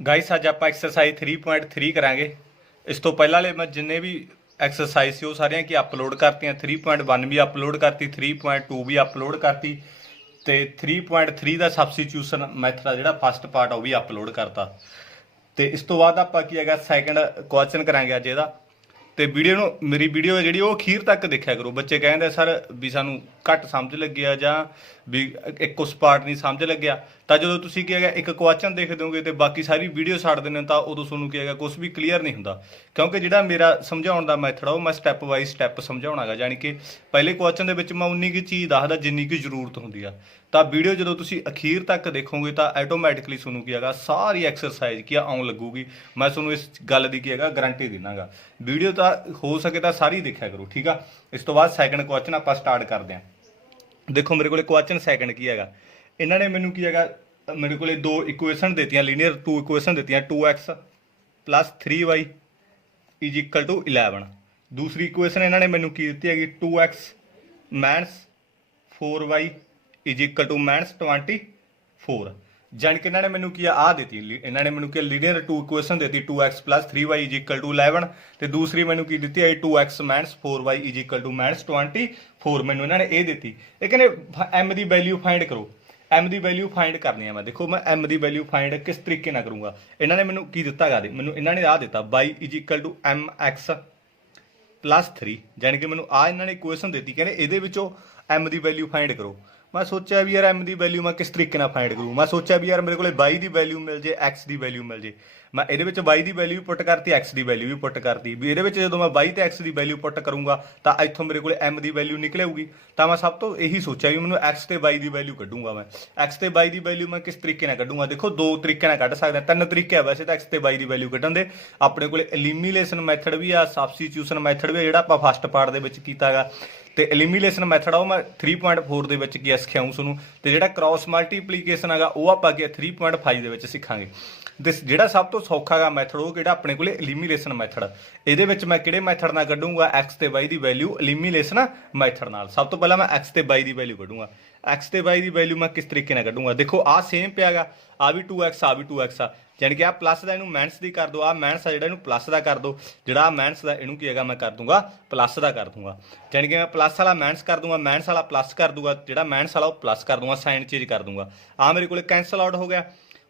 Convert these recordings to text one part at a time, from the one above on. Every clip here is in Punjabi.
ਗਾਇਸ ਅੱਜ ਆਪਾਂ ਐਕਸਰਸਾਈਜ਼ 3.3 ਕਰਾਂਗੇ। ਇਸ ਤੋਂ ਪਹਿਲਾਂ ਵਾਲੇ ਮੈਂ ਜਿੰਨੇ ਵੀ ਐਕਸਰਸਾਈਜ਼ ਸੀ ਉਹ ਸਾਰੀਆਂ ਕੀ ਅਪਲੋਡ ਕਰਤੀਆਂ। 3.1 ਵੀ ਅਪਲੋਡ ਕਰਤੀ, 3.2 ਵੀ ਅਪਲੋਡ ਕਰਤੀ ਤੇ 3.3 ਦਾ ਸਬਸਟੀਟਿਊਸ਼ਨ ਮੈਥਡ ਆ ਜਿਹੜਾ ਫਸਟ ਪਾਰਟ ਆ ਉਹ ਵੀ ਅਪਲੋਡ ਕਰਤਾ। ਤੇ ਇਸ ਤੋਂ ਬਾਅਦ ਆਪਾਂ ਕੀ ਹੈਗਾ ਸੈਕੰਡ ਕੁਐਸਚਨ ਕਰਾਂਗੇ ਅੱਜ ਇਹਦਾ। ਤੇ ਵੀਡੀਓ ਨੂੰ ਮੇਰੀ ਵੀਡੀਓ ਜਿਹੜੀ ਉਹ ਅਖੀਰ ਤੱਕ ਦੇਖਿਆ ਕਰੋ। ਬੱਚੇ ਕਹਿੰਦੇ ਸਰ ਵੀ ਸਾਨੂੰ ਘੱਟ ਸਮਝ ਲੱਗਿਆ ਜਾਂ ਵੀ ਇੱਕ ਉਸ ਪਾਰਟ ਨਹੀਂ ਸਮਝ ਲੱਗਿਆ, ਤਾਂ ਜਦੋਂ ਤੁਸੀਂ ਕੀ ਹੈਗਾ ਇੱਕ ਕੁਐਸਚਨ ਦੇਖ ਦੋਗੇ ਤੇ ਬਾਕੀ ਸਾਰੀ ਵੀਡੀਓ ਛੱਡ ਦਿੰਦੇ ਤਾਂ ਉਦੋਂ ਤੁਹਾਨੂੰ ਕੀ ਹੈਗਾ ਕੁਝ ਵੀ ਕਲੀਅਰ ਨਹੀਂ ਹੁੰਦਾ। ਕਿਉਂਕਿ ਜਿਹੜਾ ਮੇਰਾ ਸਮਝਾਉਣ ਦਾ ਮੈਥਡ ਆ ਉਹ ਮੈਂ ਸਟੈਪ ਬਾਈ ਸਟੈਪ ਸਮਝਾਉਣਾ ਹੈਗਾ, ਯਾਨੀ ਕਿ ਪਹਿਲੇ ਕੁਐਸਚਨ ਦੇ ਵਿੱਚ ਮੈਂ ਉਨੀ ਕੁ ਚੀਜ਼ ਦੱਸਦਾ ਜਿੰਨੀ ਕੁ ਜ਼ਰੂਰਤ ਹੁੰਦੀ ਆ। ਤਾਂ ਵੀਡੀਓ ਜਦੋਂ ਤੁਸੀਂ ਅਖੀਰ ਤੱਕ ਦੇਖੋਗੇ ਤਾਂ ਆਟੋਮੈਟਿਕਲੀ ਤੁਹਾਨੂੰ ਕੀ ਹੈਗਾ ਸਾਰੀ ਐਕਸਰਸਾਈਜ਼ ਕੀ ਆਉਣ ਲੱਗੂਗੀ। ਮੈਂ ਤੁਹਾਨੂੰ ਇਸ ਗੱਲ ਦੀ ਕੀ ਹੈਗਾ ਗਾਰੰਟੀ ਦਿੰਦਾਗਾ। ਵੀਡੀਓ ਤਾਂ ਹੋ ਸਕੇ ਤਾਂ ਸਾਰੀ ਦੇਖਿਆ ਕਰੋ, ਠੀਕ ਆ। ਇਸ ਤੋਂ ਬਾਅਦ ਸੈਕੰਡ ਕੁਐਸਚਨ ਆਪਾਂ ਸਟਾਰਟ ਕਰਦੇ ਹਾਂ। ਦੇਖੋ ਮੇਰੇ ਕੋਲੇ ਕੁਐਸਚਨ ਸੈਕੰਡ ਕੀ ਹੈਗਾ, ਇਹਨਾਂ ਨੇ ਮੈਨੂੰ ਕੀ ਹੈਗਾ ਮੇਰੇ ਕੋਲੇ ਦੋ ਇਕੁਏਸ਼ਨ ਦਿੱਤੀਆਂ, ਲੀਨੀਅਰ 2 ਇਕੁਏਸ਼ਨ ਦਿੱਤੀਆਂ 2x + 3y = 11। ਦੂਸਰੀ ਇਕੁਏਸ਼ਨ ਇਹਨਾਂ ਨੇ ਮੈਨੂੰ ਕੀ ਦਿੱਤੀ ਹੈਗੀ 2x - 4y = -24। ਜਾਣੀ ਕਿ ਇਹਨਾਂ ਨੇ ਮੈਨੂੰ ਕੀ ਆ ਦਿੱਤੀ, ਇਹਨਾਂ ਨੇ ਮੈਨੂੰ ਕੀ ਲੀਨੀਅਰ 2 ਇਕੁਏਸ਼ਨ ਦਿੱਤੀ 2x + 3y = 11 ਤੇ ਦੂਸਰੀ ਮੈਨੂੰ ਕੀ ਦਿੱਤੀ ਹੈ 2x - 4y = -24। ਮੈਨੂੰ ਇਹਨਾਂ ਨੇ ਇਹ ਦਿੱਤੀ। ਇਹ ਕਹਿੰਦੇ m ਦੀ ਵੈਲਿਊ ਫਾਈਂਡ ਕਰੋ। m ਦੀ ਵੈਲਿਊ ਫਾਈਂਡ ਕਰਨੀ ਹੈ। ਮੈਂ ਦੇਖੋ ਮੈਂ m ਦੀ ਵੈਲਿਊ ਫਾਈਂਡ ਕਿਸ ਤਰੀਕੇ ਨਾਲ ਕਰੂੰਗਾ। ਇਹਨਾਂ ਨੇ ਮੈਨੂੰ ਕੀ ਦਿੱਤਾ ਗਾ, ਮੈਨੂੰ ਇਹਨਾਂ ਨੇ ਆਹ ਦਿੱਤਾ y = mx + 3। ਜਾਣੀ ਕਿ ਮੈਨੂੰ ਇਹਨਾਂ ਨੇ ਇਕੁਏਸ਼ਨ ਦਿੱਤੀ, ਕਹਿੰਦੇ ਇਹਦੇ ਵਿੱਚੋਂ m ਦੀ ਵੈਲਿਊ ਫਾਈਂਡ ਕਰੋ। ਮੈਂ ਸੋਚਿਆ ਵੀ ਯਾਰ m ਦੀ ਵੈਲਿਊ ਮੈਂ ਕਿਸ ਤਰੀਕੇ ਨਾਲ ਫਾਈਂਡ ਕਰੂੰ। ਮੈਂ ਸੋਚਿਆ ਵੀ ਯਾਰ ਮੇਰੇ ਕੋਲੇ y ਦੀ ਵੈਲਿਊ ਮਿਲ ਜੇ, x ਦੀ ਵੈਲਿਊ ਮਿਲ ਜੇ। ਮੈਂ ਇਹਦੇ ਵਿੱਚ y ਦੀ ਵੈਲਿਊ ਪੁੱਟ ਕਰਤੀ, x ਦੀ ਵੈਲਿਊ ਵੀ ਪੁੱਟ ਕਰਤੀ। ਵੀ ਇਹਦੇ ਵਿੱਚ ਜਦੋਂ ਮੈਂ y ਤੇ x ਦੀ ਵੈਲਿਊ ਪੁੱਟ ਕਰੂੰਗਾ ਤਾਂ ਇੱਥੋਂ ਮੇਰੇ ਕੋਲੇ m ਦੀ ਵੈਲਿਊ ਨਿਕਲ ਆਊਗੀ। ਤਾਂ ਮੈਂ ਸਭ ਤੋਂ ਇਹੀ ਸੋਚਿਆ ਵੀ ਮੈਨੂੰ x ਤੇ y ਦੀ ਵੈਲਿਊ ਕੱਢੂੰਗਾ। ਮੈਂ x ਤੇ y ਦੀ ਵੈਲਿਊ ਮੈਂ ਕਿਸ ਤਰੀਕੇ ਨਾਲ ਕੱਢੂੰਗਾ। ਦੇਖੋ ਦੋ ਤਰੀਕੇ ਨਾਲ ਕੱਢ ਸਕਦੇ, ਤਿੰਨ ਤਰੀਕੇ ਆ ਵੈਸੇ ਤਾਂ x ਤੇ y ਦੀ ਵੈਲਿਊ ਕੱਢਣ ਦੇ। ਆਪਣੇ ਕੋਲੇ ਐਲੀਮੀਨੇਸ਼ਨ ਮੈਥਡ ਵੀ ਆ, ਸਬਸਟੀਟਿਊਸ਼ਨ ਮੈਥਡ ਵੀ ਆ ਜਿਹੜਾ ਆਪਾਂ ਫਸਟ ਪਾਰਟ ਦੇ ਵਿੱਚ ਕੀਤਾ ਹੈਗਾ। ਤੇ ਐਲੀਮੀਨੇਸ਼ਨ ਮੈਥਡ ਆ ਉਹ ਮੈਂ 3.4 ਦੇ ਵਿੱਚ ਕੀ ਸਿੱਖਿਆਊਂ ਤੁਹਾਨੂੰ। ਤੇ ਜਿਹੜਾ ਕ੍ਰਾਸ ਮਲਟੀਪਲੀਕੇਸ਼ਨ ਹੈਗਾ ਉਹ ਆਪਾਂ ਕੀ 3.5 ਦੇ ਵਿੱਚ ਸਿੱਖਾਂਗੇ। ਤੇ ਜਿਹੜਾ ਸਭ ਤੋਂ ਸੌਖਾ ਹੈਗਾ ਮੈਥਡ ਉਹ ਕਿਹੜਾ ਆਪਣੇ ਕੋਲੇ ਐਲੀਮੀਨੇਸ਼ਨ ਮੈਥਡ। ਇਹਦੇ ਵਿੱਚ ਮੈਂ ਕਿਹੜੇ ਮੈਥਡ ਨਾਲ ਕੱਢੂੰਗਾ x ਤੇ y ਦੀ ਵੈਲਿਊ ਐਲੀਮੀਨੇਸ਼ਨ ਮੈਥਡ ਨਾਲ। ਸਭ ਤੋਂ ਪਹਿਲਾਂ ਮੈਂ x ਤੇ y ਦੀ ਵੈਲਿਊ ਕੱਢੂੰਗਾ। x ਤੇ y ਦੀ ਵੈਲਿਊ ਮੈਂ ਕਿਸ ਤਰੀਕੇ ਨਾਲ ਕੱਢੂੰਗਾ। ਦੇਖੋ ਆਹ ਸੇਮ ਪਿਆ ਗਾ, ਆ ਵੀ 2x ਆ ਵੀ 2x ਆ। ਜਾਣੀ ਕਿ ਆਹ ਪਲੱਸ ਦਾ ਇਹਨੂੰ ਮਾਈਨਸ ਦੀ ਕਰ ਦੋ, ਆਹ ਮਾਈਨਸ ਆ ਜਿਹੜਾ ਇਹਨੂੰ ਪਲੱਸ ਦਾ ਕਰ ਦੋ। ਜਿਹੜਾ ਆਹ ਮਾਈਨਸ ਦਾ ਇਹਨੂੰ ਕੀ ਹੈਗਾ ਮੈਂ ਕਰ ਦੂੰਗਾ ਪਲੱਸ ਦਾ ਕਰ ਦੂੰਗਾ। ਜਾਣੀ ਕਿ ਮੈਂ ਪਲੱਸ ਵਾਲਾ ਮਾਈਨਸ ਕਰ ਦੂੰਗਾ, ਮਾਈਨਸ ਵਾਲਾ ਪਲੱਸ ਕਰ ਦੂੰਗਾ, ਜਿਹੜਾ ਮਾਈਨਸ ਵਾਲਾ ਉਹ ਪਲੱਸ ਕਰ ਦੂੰਗਾ, ਸਾਈਨ ਚੇਂਜ ਕਰ ਦੂੰਗਾ। ਆਹ ਮੇਰੇ ਕੋਲੇ ਕੈਂਸਲ ਆਊਟ ਹੋ ਗਿਆ।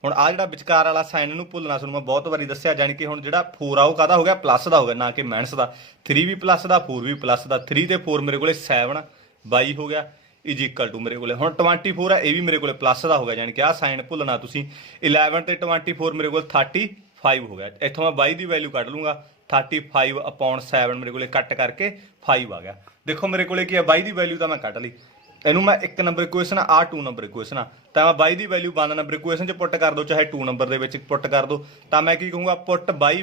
ਹੁਣ ਆਹ ਜਿਹੜਾ ਵਿਚਕਾਰ ਵਾਲਾ ਸਾਈਨ ਨੂੰ ਭੁੱਲਣਾ ਤੁਹਾਨੂੰ ਮੈਂ ਬਹੁਤ ਵਾਰੀ ਦੱਸਿਆ। ਜਾਣੀ ਕਿ ਹੁਣ ਜਿਹੜਾ 4 ਆ ਉਹ ਕਾਹਦਾ ਹੋ ਗਿਆ ਪਲੱਸ ਦਾ ਹੋ ਗਿਆ, ਨਾ ਕਿ ਮਾਈਨਸ ਦਾ। 3 ਵੀ ਪਲੱਸ ਦਾ, 4 ਵੀ ਪਲੱਸ ਦਾ। 3 ਤੇ 4 ਮੇਰੇ ਕੋਲੇ 7 22 ਹੋ ਗਿਆ = ਮੇਰੇ ਕੋਲੇ ਹੁਣ 24 ਆ, ਇਹ ਵੀ ਮੇਰੇ ਕੋਲੇ ਪਲੱਸ ਦਾ ਹੋ ਗਿਆ। ਜਾਣੀ ਕਿ ਆਹ ਸਾਈਨ ਭੁੱਲਣਾ ਤੁਸੀਂ। 11 ਤੇ 24 ਮੇਰੇ ਕੋਲ 35 ਹੋ ਗਿਆ। ਇੱਥੋਂ ਮੈਂ 22 ਦੀ ਵੈਲਿਊ ਕੱਢ ਲੂੰਗਾ। 35/7 ਮੇਰੇ ਕੋਲੇ ਕੱਟ ਕਰਕੇ 5 ਆ ਗਿਆ। ਦੇਖੋ ਮੇਰੇ ਕੋਲੇ ਕੀ ਆ 22 ਦੀ ਵੈਲਿਊ ਤਾਂ ਮੈਂ ਕੱਢ ਲਈ। ਇਹਨੂੰ ਮੈਂ 1 ਨੰਬਰ ਇਕੁਏਸ਼ਨ ਆ 2 ਨੰਬਰ ਇਕੁਏਸ਼ਨ ਆ, ਤਾਂ ਮੈਂ 22 ਦੀ ਵੈਲਿਊ 1 ਨੰਬਰ ਇਕੁਏਸ਼ਨ 'ਚ ਪੁੱਟ ਕਰ ਦੋ, ਚਾਹੇ 2 ਨੰਬਰ ਦੇ ਵਿੱਚ ਪੁੱਟ ਕਰ ਦੋ। ਤਾਂ ਮੈਂ ਕੀ ਕਹੂੰਗਾ ਪੁੱਟ ਬਾਈ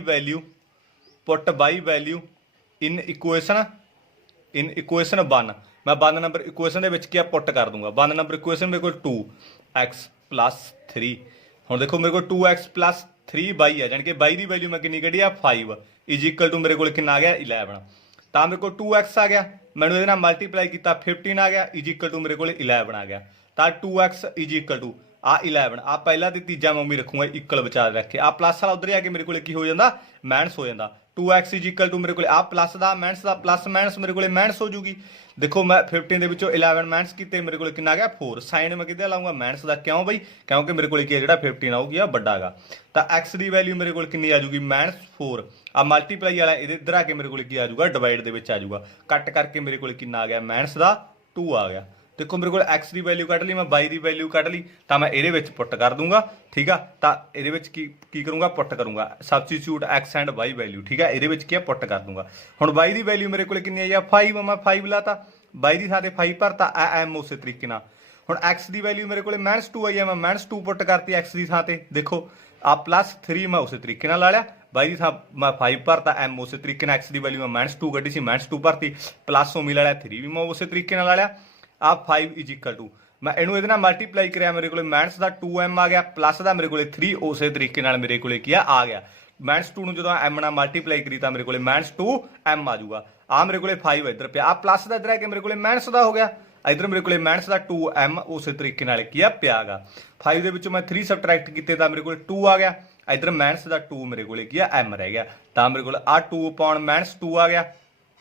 ਵੈਲਿਊ ਇਨ ਇਕੁਏਸ਼ਨ 1। ਮੈਂ 1 ਨੰਬਰ ਇਕੁਏਸ਼ਨ ਦੇ ਵਿੱਚ ਕੀ ਆ ਪੁੱਟ ਕਰ ਦੂੰਗਾ। 1 ਨੰਬਰ ਇਕੁਏਸ਼ਨ ਮੇਰੇ ਕੋਲ 2x + 3। ਹੁਣ ਦੇਖੋ ਮੇਰੇ ਕੋਲ 2x + 3y ਆ। ਜਾਣੀ ਕਿ 22 ਦੀ ਵੈਲਿਊ ਮੈਂ ਕਿੰਨੀ ਕੱਢੀ ਆ 5 = ਮੇਰੇ ਕੋਲ ਕਿੰਨਾ ਆ ਗਿਆ 11। ਤਾਂ ਮੇਰੇ ਕੋਲ 2x ਆ ਗਿਆ, ਮੈਨੂੰ ਇਹਦੇ ਨਾਲ ਮਲਟੀਪਲਾਈ ਕੀਤਾ 15 ਆ ਗਿਆ = ਮੇਰੇ ਕੋਲ 11 ਆ ਗਿਆ। ਤਾਂ 2x = ਆ 11 ਆ ਪਹਿਲਾ ਤੇ ਤੀਜਾ ਮੈਂ ਵੀ ਰੱਖੂੰਗਾ ਇਕੁਅਲ ਵਿਚਾਰ ਰੱਖ ਕੇ। ਆ ਪਲੱਸ ਵਾਲਾ ਉਧਰ ਆ ਕੇ ਮੇਰੇ ਕੋਲ ਕੀ ਹੋ ਜਾਂਦਾ ਮਾਈਨਸ ਹੋ ਜਾਂਦਾ। 2x = ਮੇਰੇ ਕੋਲ ਆ ਪਲੱਸ ਦਾ ਮਾਈਨਸ ਦਾ ਪਲੱਸ ਮਾਈਨਸ ਮੇਰੇ ਕੋਲ ਮਾਈਨਸ ਹੋ ਜੂਗੀ। ਦੇਖੋ ਮੈਂ 15 ਦੇ ਵਿੱਚੋਂ 11 ਮਾਈਨਸ ਕੀਤੇ, ਮੇਰੇ ਕੋਲ ਕਿੰਨਾ ਆ ਗਿਆ 4। ਸਾਈਨ ਮੈਂ ਕਿੱਦਾਂ ਲਾਉਂਗਾ ਮਾਈਨਸ ਦਾ, ਕਿਉਂ ਬਈ ਕਿਉਂਕਿ ਮੇਰੇ ਕੋਲ ਕੀ ਆ ਜਿਹੜਾ 15 ਆ ਉਹ ਕੀ ਆ ਵੱਡਾ ਹੈਗਾ। ਤਾਂ x ਦੀ ਵੈਲਿਊ ਮੇਰੇ ਕੋਲ ਕਿੰਨੀ ਆ ਜੂਗੀ -4। ਆ ਮਲਟੀਪਲਾਈ ਵਾਲਾ ਇਹਦੇ ਇੱਧਰ ਆ ਕੇ ਮੇਰੇ ਕੋਲ ਕੀ ਆ ਜੂਗਾ ਡਿਵਾਈਡ ਦੇ ਵਿੱਚ ਆ ਜੂਗਾ। ਕੱਟ ਕਰਕੇ ਮੇਰੇ ਕੋਲ ਕਿੰਨਾ ਆ ਗਿਆ ਮਾਈਨਸ ਦਾ 2 ਆ ਗਿਆ। ਦੇਖੋ ਮੇਰੇ ਕੋਲ x ਦੀ ਵੈਲਿਊ ਕੱਢ ਲਈ, ਮੈਂ y ਦੀ ਵੈਲਿਊ ਕੱਢ ਲਈ। ਤਾਂ ਮੈਂ ਇਹਦੇ ਵਿੱਚ ਪੁੱਟ ਕਰ ਦੂੰਗਾ, ਠੀਕ ਆ। ਤਾਂ ਇਹਦੇ ਵਿੱਚ ਕੀ ਕਰੂੰਗਾ ਪੁੱਟ ਕਰੂੰਗਾ substitute x and y value, ਠੀਕ ਆ। ਇਹਦੇ ਵਿੱਚ ਕੀ ਆ ਪੁੱਟ ਕਰ ਦੂੰਗਾ। ਹੁਣ y ਦੀ ਵੈਲਿਊ ਮੇਰੇ ਕੋਲ ਕਿੰਨੀ ਆਈ ਆ 5। ਮੈਂ 5 ਲਾਤਾ, y ਦੀ ਥਾਂ ਤੇ 5 ਭਰਤਾ m ਉਸੇ ਤਰੀਕੇ ਨਾਲ। ਹੁਣ x ਦੀ ਵੈਲਿਊ ਮੇਰੇ ਕੋਲ -2 ਆਈ ਆ, ਮੈਂ -2 ਪੁੱਟ ਕਰਤੀ x ਦੀ ਥਾਂ ਤੇ। ਦੇਖੋ ਆ +3 ਮੈਂ ਉਸੇ ਤਰੀਕੇ ਨਾਲ ਲਾ ਲਿਆ, y ਦੀ ਥਾਂ ਮੈਂ 5 ਭਰਤਾ, m ਉਸੇ ਤਰੀਕੇ ਨਾਲ। x ਦੀ ਵੈਲਿਊ ਮੈਂ -2 ਕੱਢੀ ਸੀ, -2 ਭਰਤੀ, ਪਲੱਸ ਉਮੀ ਲਾ ਲਿਆ, 3 ਵੀ ਮੈਂ ਉਸੇ ਤਰੀਕੇ ਨਾਲ ਲਾ ਲਿਆ। ਆ 5 = ਮੈਂ ਇਹਨੂੰ ਇਹਦੇ ਨਾਲ ਮਲਟੀਪਲਾਈ ਕਰਿਆ, ਮੇਰੇ ਕੋਲੇ ਮਾਈਨਸ ਦਾ 2m ਆ ਗਿਆ, ਪਲੱਸ ਦਾ ਮੇਰੇ ਕੋਲੇ 3 ਉਸੇ ਤਰੀਕੇ ਨਾਲ ਮੇਰੇ ਕੋਲੇ ਕੀ ਆ ਗਿਆ। -2 ਨੂੰ ਜਦੋਂ m ਨਾਲ ਮਲਟੀਪਲਾਈ ਕਰੀ ਤਾਂ ਮੇਰੇ ਕੋਲੇ -2m ਆ ਜਾਊਗਾ। ਆ ਮੇਰੇ ਕੋਲੇ 5 ਇੱਧਰ ਪਿਆ, ਆ ਪਲੱਸ ਦਾ ਇੱਧਰ ਆ ਕੇ ਮੇਰੇ ਕੋਲੇ ਮਾਈਨਸ ਦਾ ਹੋ ਗਿਆ। ਇੱਧਰ ਮੇਰੇ ਕੋਲੇ ਮਾਈਨਸ ਦਾ 2m ਉਸੇ ਤਰੀਕੇ ਨਾਲ ਕੀ ਆ ਪਿਆ ਗਾ। 5 ਦੇ ਵਿੱਚੋਂ ਮੈਂ 3 ਸਬਟਰੈਕਟ ਕੀਤੇ ਤਾਂ ਮੇਰੇ ਕੋਲ 2 ਆ ਗਿਆ। इधर माइनस का 2 मेरे को की है M रह गया, तो मेरे को आ 2 अपॉन माइनस 2 आ गया,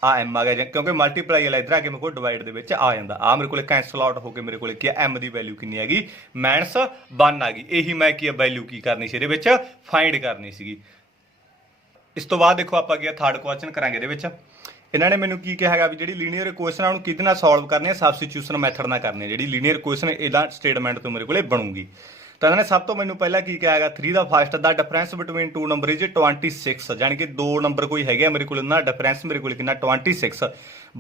आ M आ गया, क्योंकि मल्टीप्लाई वाला इधर आके मेरे को डिवाइड दे विच आ जाता, आ मेरे को कैंसल आउट होकर मेरे को की M की वैल्यू कितनी हैगी माइनस 1 आ गई। यही मैं की वैल्यू की करनी सी इहदे विच फाइंड करनी सी। इस तो बाद देखो आप थर्ड क्वेश्चन करांगे इहदे विच। इन्होंने मैंने की कहा है भी जी लीनियर इक्वेशन उन्होंने कितना सॉल्व करनी है, सबस्टिट्यूशन मैथड ना करनी है, जी लीनियर इक्वेशन इदा स्टेटमेंट तो मेरे को बनूगी। तो इन्होंने सब तो मैंने पहला की कहा है 3 का first the difference between 2 number is 26, यानी कि 2 नंबर कोई है मेरे को डिफरेंस मेरे को कितना 26,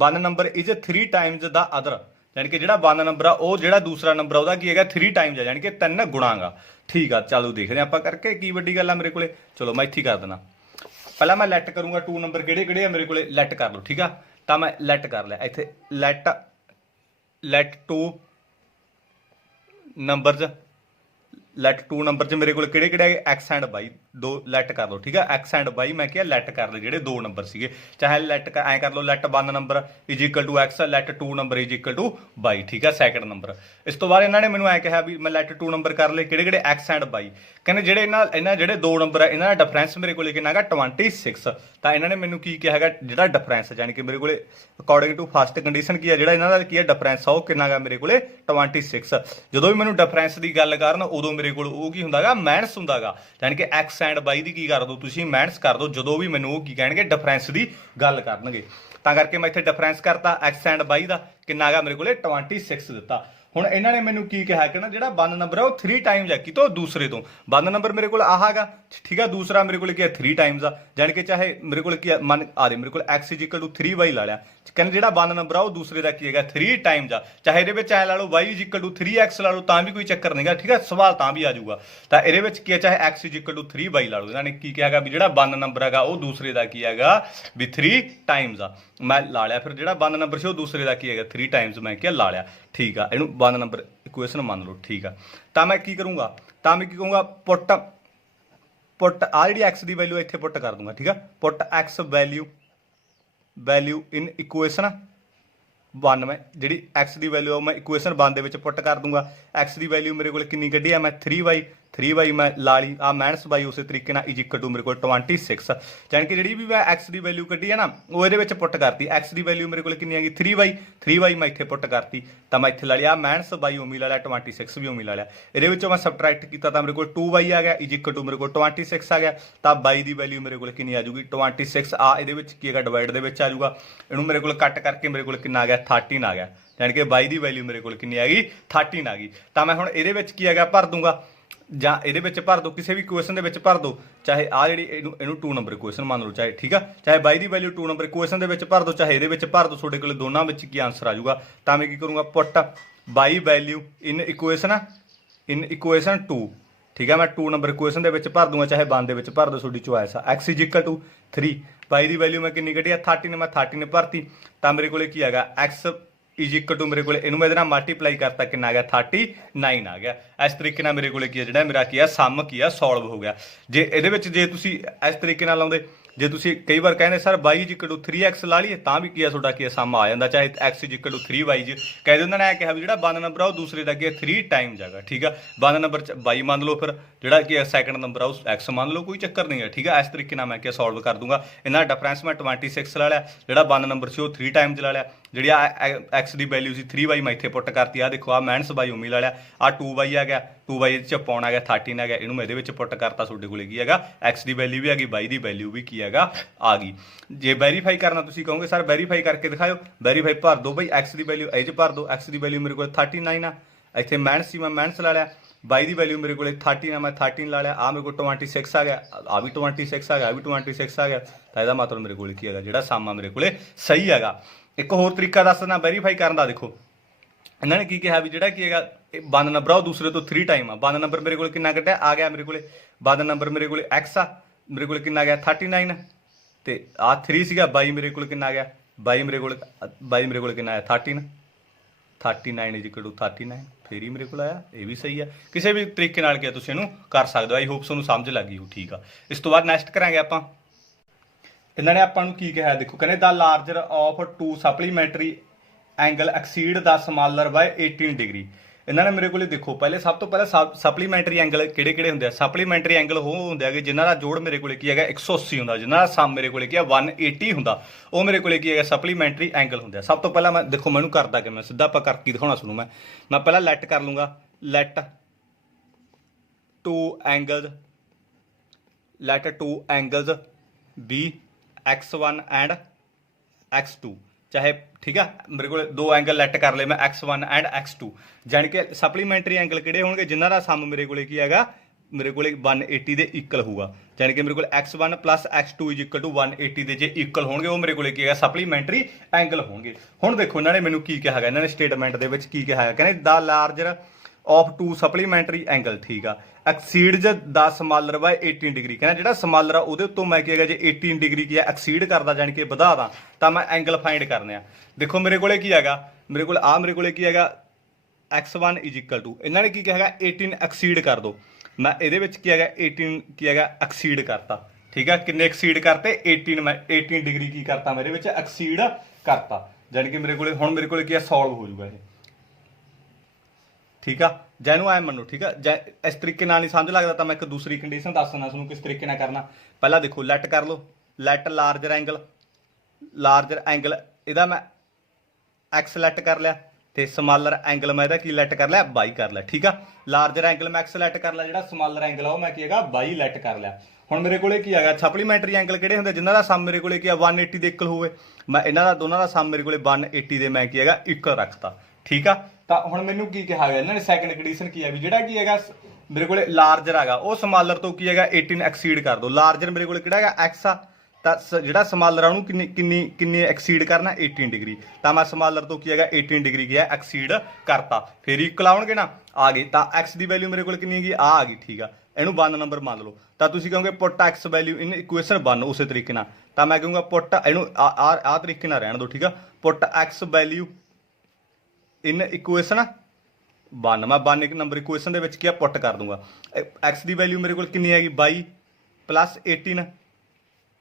1 number is 3 times the other, यानी कि जो 1 नंबर आ वो जो दूसरा नंबर वह की है 3 टाइम्स है, यानी कि 3 गुणा गा। ठीक है, चलो देखते हैं आप करके की वड्डी गल है मेरे को। चलो मैं इत्थे कर देना, पहला मैं लैट करूँगा 2 नंबर किहड़े मेरे को लैट कर लो। ठीक है, तो मैं लैट कर लिया इत्थे लैट 2 नंबर लैट 2 नंबर च मेरे को किहड़े एक्स एंड वाई दो लैट कर लो। ठीक है, एक्स एंड वाई मैं क्या लैट कर ले जो 2 नंबर से, चाहे लैट ऐ कर लो let 1 number is equal to x, let 2 number is equal to y. ठीक है, सैकंड नंबर। इस तो बाद इन्होंने मैंने ऐ कहा भी मैं लैट 2 नंबर कर ले किहड़े एक्स एंड वाई, कहने जो इन्होंने जो 2 नंबर है इन्होंने डिफरेंस मेरे को कितना है 26, तो इन्होंने मैंने की कहा है जो डिफरेंस यानी कि मेरे को अकॉर्डिंग टू फर्स्ट कंडीशन की है जो इन्होंने की है डिफरेंस वो कितना है मेरे को 26। जो भी मैंने डिफरेंस की गल करन उदों मेरे को की होंदा माइनस होंदा, यानी कि एक्स एंड वाई की की कर दो तुसीं माइनस कर दो, जो भी मैनूं की कहणगे डिफरेंस की गल करनगे, तां करके मैं इत्थे डिफरेंस करता एक्स एंड वाई का कितना आ मेरे को 26 दिता। हुण इन्हां ने मैनूं की कहा कि ना जिहड़ा 1 नंबर है वो 3 टाइम्स है कितों दूसरे तो, 1 नंबर मेरे को आह गा। ठीक है, दूसरा मेरे को क्या 3 टाइम्स आ, यानी कि चाहे मेरे को क्या मन आ दे मेरे को x is equal to 3 y ला लिया, कहने जो 1 नंबर आ वो दूसरे का की है 3 टाइम्स आ, चाहे ये ऐ ला लो y is equal to 3x ला लो तां भी कोई चक्कर नहीं गा। ठीक है, सवाल तां भी आ जाऊगा, तो ये की चाहे x is equal to 3 y ला लो, इन्होंने की कहा भी जो 1 नंबर है वो दूसरे का की है भी 3 टाइम्स आ, मैं ला लिया। फिर जो 1 नंबर से वो दूसरे का की है 3 टाइम्स मैं क्या ला लिया। ठीक है, इनू 1 नंबर इक्वेशन मान लो। ठीक है, तो मैं की करूँगा, तो मैं की कहूँगा पुट आ जी एक्स की वैल्यू इतने पुट कर दूंगा। ठीक है, put x value in equation 1 में जी एक्स की वैल्यू मैं इक्वेशन 1 के पुट कर दूंगा। एक्स की वैल्यू मेरे को कितनी कढ़ी है मैं 3 वाई मैं ला ली, आ माइनस वाई उस तरीके इज इक्वल टू मेरे को 26, यानी कि जी भी मैं एक्स की वैल्यू कढ़ी है ना वो ये पुट करती। एक्स की वैल्यू मेरे को कितनी है 3 वाई मैं इतने पुट करती, तो मैं इतने ला लिया माइनस वाई उमी ला लिया 26 भी उमी ला लिया। ये मैं सबट्रैक्ट किया तो मेरे को 2 वाई आ गया इज इक्वल टू मेरे को 26 आ गया, तो वाई की वैल्यू मेरे को कितनी आ जाऊगी 26 आ ये की है डिवाइड के आ जाऊगा, इनू मेरे को कट करके मेरे को कितना आ गया 13 आ गया, यानी कि वाई की वैल्यू मेरे को कितनी आ गई 13 आ गई। तो मैं हुण ये की है भर दूंगा ਜਾਂ ਇਹਦੇ ਵਿੱਚ ਭਰ ਦੋ ਕਿਸੇ ਵੀ ਇਕੁਏਸ਼ਨ ਦੇ ਵਿੱਚ ਭਰ ਦੋ, ਚਾਹੇ ਆ ਜਿਹੜੀ ਇਹਨੂੰ 2 ਨੰਬਰ ਇਕੁਏਸ਼ਨ ਮੰਨ ਲਓ ਚਾਹੇ। ਠੀਕ ਆ, ਚਾਹੇ y ਦੀ ਵੈਲਿਊ 2 ਨੰਬਰ ਇਕੁਏਸ਼ਨ ਦੇ ਵਿੱਚ ਭਰ ਦੋ ਚਾਹੇ ਇਹਦੇ ਵਿੱਚ ਭਰ ਦੋ, ਤੁਹਾਡੇ ਕੋਲ ਦੋਨਾਂ ਵਿੱਚ ਕੀ ਆਨਸਰ ਆ ਜਾਊਗਾ। ਤਾਂ ਮੈਂ ਕੀ ਕਰੂੰਗਾ ਪੁੱਟ y ਵੈਲਿਊ ਇਨ ਇਕੁਏਸ਼ਨ 2। ਠੀਕ ਆ, ਮੈਂ 2 ਨੰਬਰ ਇਕੁਏਸ਼ਨ ਦੇ ਵਿੱਚ ਭਰ ਦੂੰਗਾ ਚਾਹੇ 1 ਦੇ ਵਿੱਚ ਭਰ ਦੋ, ਤੁਹਾਡੀ ਚੁਆਇਸ ਆ। x is equal to 3, y ਦੀ ਵੈਲਿਊ ਮੈਂ ਕਿੰਨੀ ਕੱਢੀ ਆ 13, ਮੈਂ 13 ਭਰਤੀ, ਤਾਂ ਮੇਰੇ ਕੋਲੇ ਕੀ ਹੈਗਾ x इज इक्वल टू मेरे को मल्टीप्लाई करता कि आ गया 39 आ गया। इस तरीके मेरे को जो मेरा की सम की सॉल्व हो गया। जे ये जे तुम इस तरीके लाते जे तुम कई बार कहते sir y is equal to 3x ला लीए तो भी की थोड़ा की सम आ जाता, चाहे x is equal to 3 y जी कहते उन्होंने कहा भी जो 1 नंबर है वो दूसरे का की 3 टाइम्स है। ठीक है, 1 नंबर वाई मान लो, फिर जो कि सैकंड नंबर है उस एक्स मान लो, कोई चक्कर नहीं है। ठीक है, इस तरीके मैं क्या सॉल्व कर दूंगा। इन्होंने डिफरेंस मैं 26 ला लिया, जो 1 नंबर से वो 3 टाइम्स ला लिया, जी एक्स की वैल्यू सी 3 वाई मैं इतने पुट करती, आ देखो आ माइनस वाई उमी ला लिया, आ 2 वाई आ गया, 2 वाई च पाउन आ गया 13 आ गया, इनू मैं ये पुट करता, ਤੁਹਾਡੇ ਕੋਲ ਕੀ ਹੈਗਾ एक्स की वैल्यू भी हैगी वाई की वैल्यू भी की हैगा आ गई। जे वेरीफाई करना तुम कहोगे सर वेरीफाई करके दिखाओ, वेरीफाई भर दो बई एक्स की वैल्यू ए भर दो, एक्स की वैल्यू मेरे को 39 आ, इतने माइनस सी मैं माइनस ला लिया, वाई की वैल्यू मेरे को 13 मैं 13 ला लिया, आ मेरे को 26 आ गया, आ भी 26 आ गया, आ भी 26 आ गया, तो यह मतलब मेरे को की है जो सम आ मेरे को सही है। एक होर तरीका दसना वेरीफाई करने का, देखो इन्होंने की कहा भी जो कि है 1 नंबर आ दूसरे तो 3 टाइम आ, 1 नंबर मेरे को कितना कटिया आ गया मेरे को 1 नंबर मेरे को एक्स आ, मेरे को कितना गया 39, तो आ 3 सीगा, बाई मेरे को कितना गया बाई मेरे को कितना आया 39 इज इक्वल टू 39, फिर ही मेरे को आया, ये भी सही है। किसी भी तरीके नाल क्या तुसीं इहनूं कर सकते हो। आई होप तुहानूं समझ लग गई हो। ठीक है, इस तो बाद नैक्सट करांगे आपां। इन्होंने आपां नूं की कहा, देखो कहने the larger of 2 supplementary angle exceed the smaller by 18 degree. ਇਹਨਾਂ ਨੇ ਮੇਰੇ ਕੋਲੇ ਦੇਖੋ ਪਹਿਲੇ ਸਭ ਤੋਂ ਪਹਿਲਾਂ ਸਪਲੀਮੈਂਟਰੀ ਐਂਗਲ ਕਿਹੜੇ ਹੁੰਦੇ ਆ। ਸਪਲੀਮੈਂਟਰੀ ਐਂਗਲ ਉਹ ਹੁੰਦੇ ਹੈਗੇ ਜਿਨ੍ਹਾਂ ਦਾ ਜੋੜ ਮੇਰੇ ਕੋਲੇ ਕੀ ਹੈਗਾ 180 ਹੁੰਦਾ, ਜਿਨ੍ਹਾਂ ਦਾ ਸਮ ਮੇਰੇ ਕੋਲੇ ਕੀ ਹੈ 180 ਹੁੰਦਾ, ਉਹ ਮੇਰੇ ਕੋਲੇ ਕੀ ਹੈਗਾ ਸਪਲੀਮੈਂਟਰੀ ਐਂਗਲ ਹੁੰਦੇ ਆ। ਸਭ ਤੋਂ ਪਹਿਲਾਂ ਮੈਂ ਦੇਖੋ ਮੈਨੂੰ ਕਰਦਾ ਕਿ ਮੈਂ ਸਿੱਧਾ ਆਪਾਂ ਕਰਕੇ ਦਿਖਾਉਣਾ ਤੁਹਾਨੂੰ। ਮੈਂ ਪਹਿਲਾਂ ਲੈਟ ਕਰ ਲੂੰਗਾ, let two angles be x1 and x2 ਚਾਹੇ ਠੀਕ ਆ। ਮੇਰੇ ਕੋਲ ਦੋ ਐਂਗਲ ਲੈਟ ਕਰ ਲਏ ਮੈਂ x1 ਐਂਡ x2, ਜਾਣੀ ਕਿ ਸਪਲੀਮੈਂਟਰੀ ਐਂਗਲ ਕਿਹੜੇ ਹੋਣਗੇ ਜਿਨ੍ਹਾਂ ਦਾ ਸਮ ਮੇਰੇ ਕੋਲੇ ਕੀ ਹੈਗਾ ਮੇਰੇ ਕੋਲੇ 180 ਦੇ ਇਕੁਅਲ ਹੋਊਗਾ, ਜਾਣੀ ਕਿ ਮੇਰੇ ਕੋਲ x1 plus x2 is equal to 180 ਦੇ ਜੇ ਇਕੁਅਲ ਹੋਣਗੇ ਉਹ ਮੇਰੇ ਕੋਲੇ ਕੀ ਹੈਗਾ ਸਪਲੀਮੈਂਟਰੀ ਐਂਗਲ ਹੋਣਗੇ। ਹੁਣ ਦੇਖੋ ਇਹਨਾਂ ਨੇ ਮੈਨੂੰ ਕੀ ਕਿਹਾ ਹੈਗਾ, ਇਹਨਾਂ ਨੇ ਸਟੇਟਮੈਂਟ ਦੇ ਵਿੱਚ ਕੀ ਕਿਹਾ ਹੈਗਾ, ਕਹਿੰਦੇ ਦਾ larger of two supplementary angle ਠੀਕ ਆ ਐਕਸੀਡਜ਼ ਦਾ ਸਮਾਲਰ ਬਾਈ 18 ਡਿਗਰੀ। ਕਹਿੰਦਾ ਜਿਹੜਾ ਸਮਾਲਰ ਆ ਉਹਦੇ ਉੱਤੋਂ ਮੈਂ ਕੀ ਹੈਗਾ ਜੇ 18 ਡਿਗਰੀ ਕੀ ਹੈ ਐਕਸੀਡ ਕਰਦਾ ਜਾਣੀ ਕਿ ਵਧਾ ਦਾਂ ਤਾਂ ਮੈਂ ਐਂਗਲ ਫਾਈਂਡ ਕਰਨੇ ਆ। ਦੇਖੋ ਮੇਰੇ ਕੋਲੇ ਕੀ ਹੈਗਾ, ਮੇਰੇ ਕੋਲੇ ਕੀ ਹੈਗਾ x1 ਇਜ਼ ਇਕੁਅਲ ਟੂ, ਇਹਨਾਂ ਨੇ ਕੀ ਕਿਹਾ ਹੈਗਾ 18 ਐਕਸੀਡ ਕਰ ਦੋ, ਮੈਂ ਇਹਦੇ ਵਿੱਚ ਕੀ ਹੈਗਾ 18 ਕੀ ਹੈਗਾ ਐਕਸੀਡ ਕਰਤਾ ਠੀਕ ਆ। ਕਿੰਨੇ ਐਕਸੀਡ ਕਰਤੇ 18, ਮੈਂ 18 ਡਿਗਰੀ ਕੀ ਕਰਤਾ ਮੇਰੇ ਵਿੱਚ ਐਕਸੀਡ ਕਰਤਾ, ਜਾਣੀ ਕਿ ਮੇਰੇ ਕੋਲੇ ਹੁਣ ਮੇਰੇ ਕੋਲੇ ਕੀ ਹੈ ਸੋਲਵ ਹੋ ਜਾਊਗਾ ਇਹ ਠੀਕ ਆ। ਜੈਨੂੰ ਐ ਮੰਨੋ ਠੀਕ ਆ, ਇਸ ਤਰੀਕੇ ਨਾਲ ਨਹੀਂ ਸਮਝ ਲੱਗਦਾ ਤਾਂ ਮੈਂ ਇੱਕ ਦੂਸਰੀ ਕੰਡੀਸ਼ਨ ਦੱਸ ਦਿੰਦਾ ਤੁਹਾਨੂੰ ਕਿਸ ਤਰੀਕੇ ਨਾਲ ਕਰਨਾ। ਪਹਿਲਾਂ ਦੇਖੋ ਲੈਟ ਕਰ ਲਓ, ਲੈਟ ਲਾਰਜਰ ਐਂਗਲ ਇਹਦਾ ਮੈਂ x ਲੈਟ ਕਰ ਲਿਆ ਤੇ ਸਮਾਲਰ ਐਂਗਲ ਮੈਂ ਇਹਦਾ ਕੀ ਲੈਟ ਕਰ ਲਿਆ y ਕਰ ਲਿਆ ਠੀਕ ਆ। ਲਾਰਜਰ ਐਂਗਲ ਮੈਂ x ਲੈਟ ਕਰ ਲਿਆ, ਜਿਹੜਾ ਸਮਾਲਰ ਐਂਗਲ ਆ ਉਹ ਮੈਂ ਕੀ ਹੈਗਾ y ਲੈਟ ਕਰ ਲਿਆ। ਹੁਣ ਮੇਰੇ ਕੋਲੇ ਕੀ ਹੈਗਾ ਸਪਲੀਮੈਂਟਰੀ ਐਂਗਲ ਕਿਹੜੇ ਹੁੰਦੇ ਜਿਨ੍ਹਾਂ ਦਾ ਸਮ ਮੇਰੇ ਕੋਲੇ ਕੀ ਆ 180 ਦੇ ਇਕੁਅਲ ਹੋਵੇ, ਮੈਂ ਇਹਨਾਂ ਦਾ ਦੋਨਾਂ ਦਾ ਸਮ ਮੇਰੇ ਕੋਲੇ 180 ਦੇ ਮੈਂ ਕੀ ਹੈਗਾ ਇਕੁਅਲ ਰੱਖਤਾ ਠੀਕ ਆ। ਤਾਂ ਹੁਣ ਮੈਨੂੰ ਕੀ ਕਿਹਾ ਗਿਆ ਇਹਨਾਂ ਨੇ ਸੈਕੰਡ ਕੰਡੀਸ਼ਨ ਕੀ ਹੈ ਵੀ ਜਿਹੜਾ ਕੀ ਹੈਗਾ ਮੇਰੇ ਕੋਲੇ ਲਾਰਜਰ ਹੈਗਾ ਉਹ ਸਮਾਲਰ ਤੋਂ ਕੀ ਹੈਗਾ 18 ਐਕਸੀਡ ਕਰ ਦੋ। ਲਾਰਜਰ ਮੇਰੇ ਕੋਲੇ ਕਿਹੜਾ ਹੈਗਾ x ਆ, ਤਾਂ ਜਿਹੜਾ ਸਮਾਲਰ ਆ ਉਹਨੂੰ ਕਿੰਨੀ ਐਕਸੀਡ ਕਰਨਾ 18 ਡਿਗਰੀ, ਤਾਂ ਮੈਂ ਸਮਾਲਰ ਤੋਂ ਕੀ ਹੈਗਾ 18 ਡਿਗਰੀ ਕੀ ਹੈ ਐਕਸੀਡ ਕਰਤਾ, ਫਿਰ ਇਕੁਅਲ ਆਉਣਗੇ ਨਾ ਆ ਗਏ। ਤਾਂ x ਦੀ ਵੈਲਿਊ ਮੇਰੇ ਕੋਲ ਕਿੰਨੀ ਹੈਗੀ ਆ ਗਈ ਠੀਕ ਆ, ਇਹਨੂੰ 1 ਨੰਬਰ ਮੰਨ ਲਓ। ਤਾਂ ਤੁਸੀਂ ਕਹੋਗੇ ਪੁੱਟ x ਵੈਲਿਊ ਇਨ ਇਕੁਏਸ਼ਨ 1 ਉਸੇ ਤਰੀਕੇ ਨਾਲ, ਤਾਂ ਮੈਂ ਕਹੂੰਗਾ ਪੁੱਟ ਇਹਨੂੰ ਆ ਤਰੀਕੇ ਨਾਲ ਰਹਿਣ ਦਿਓ ਠੀਕ ਆ। ਪੁੱਟ x ਵੈਲਿਊ ਇਨ ਇਕੁਏਸ਼ਨ 1, ਮੈਂ 1 ਨੰਬਰ ਇਕੁਏਸ਼ਨ ਦੇ ਵਿੱਚ ਕੀ ਆ ਪੁੱਟ ਕਰ ਦੂੰਗਾ। x ਦੀ ਵੈਲਿਊ ਮੇਰੇ ਕੋਲ ਕਿੰਨੀ ਹੈਗੀ 22 plus 18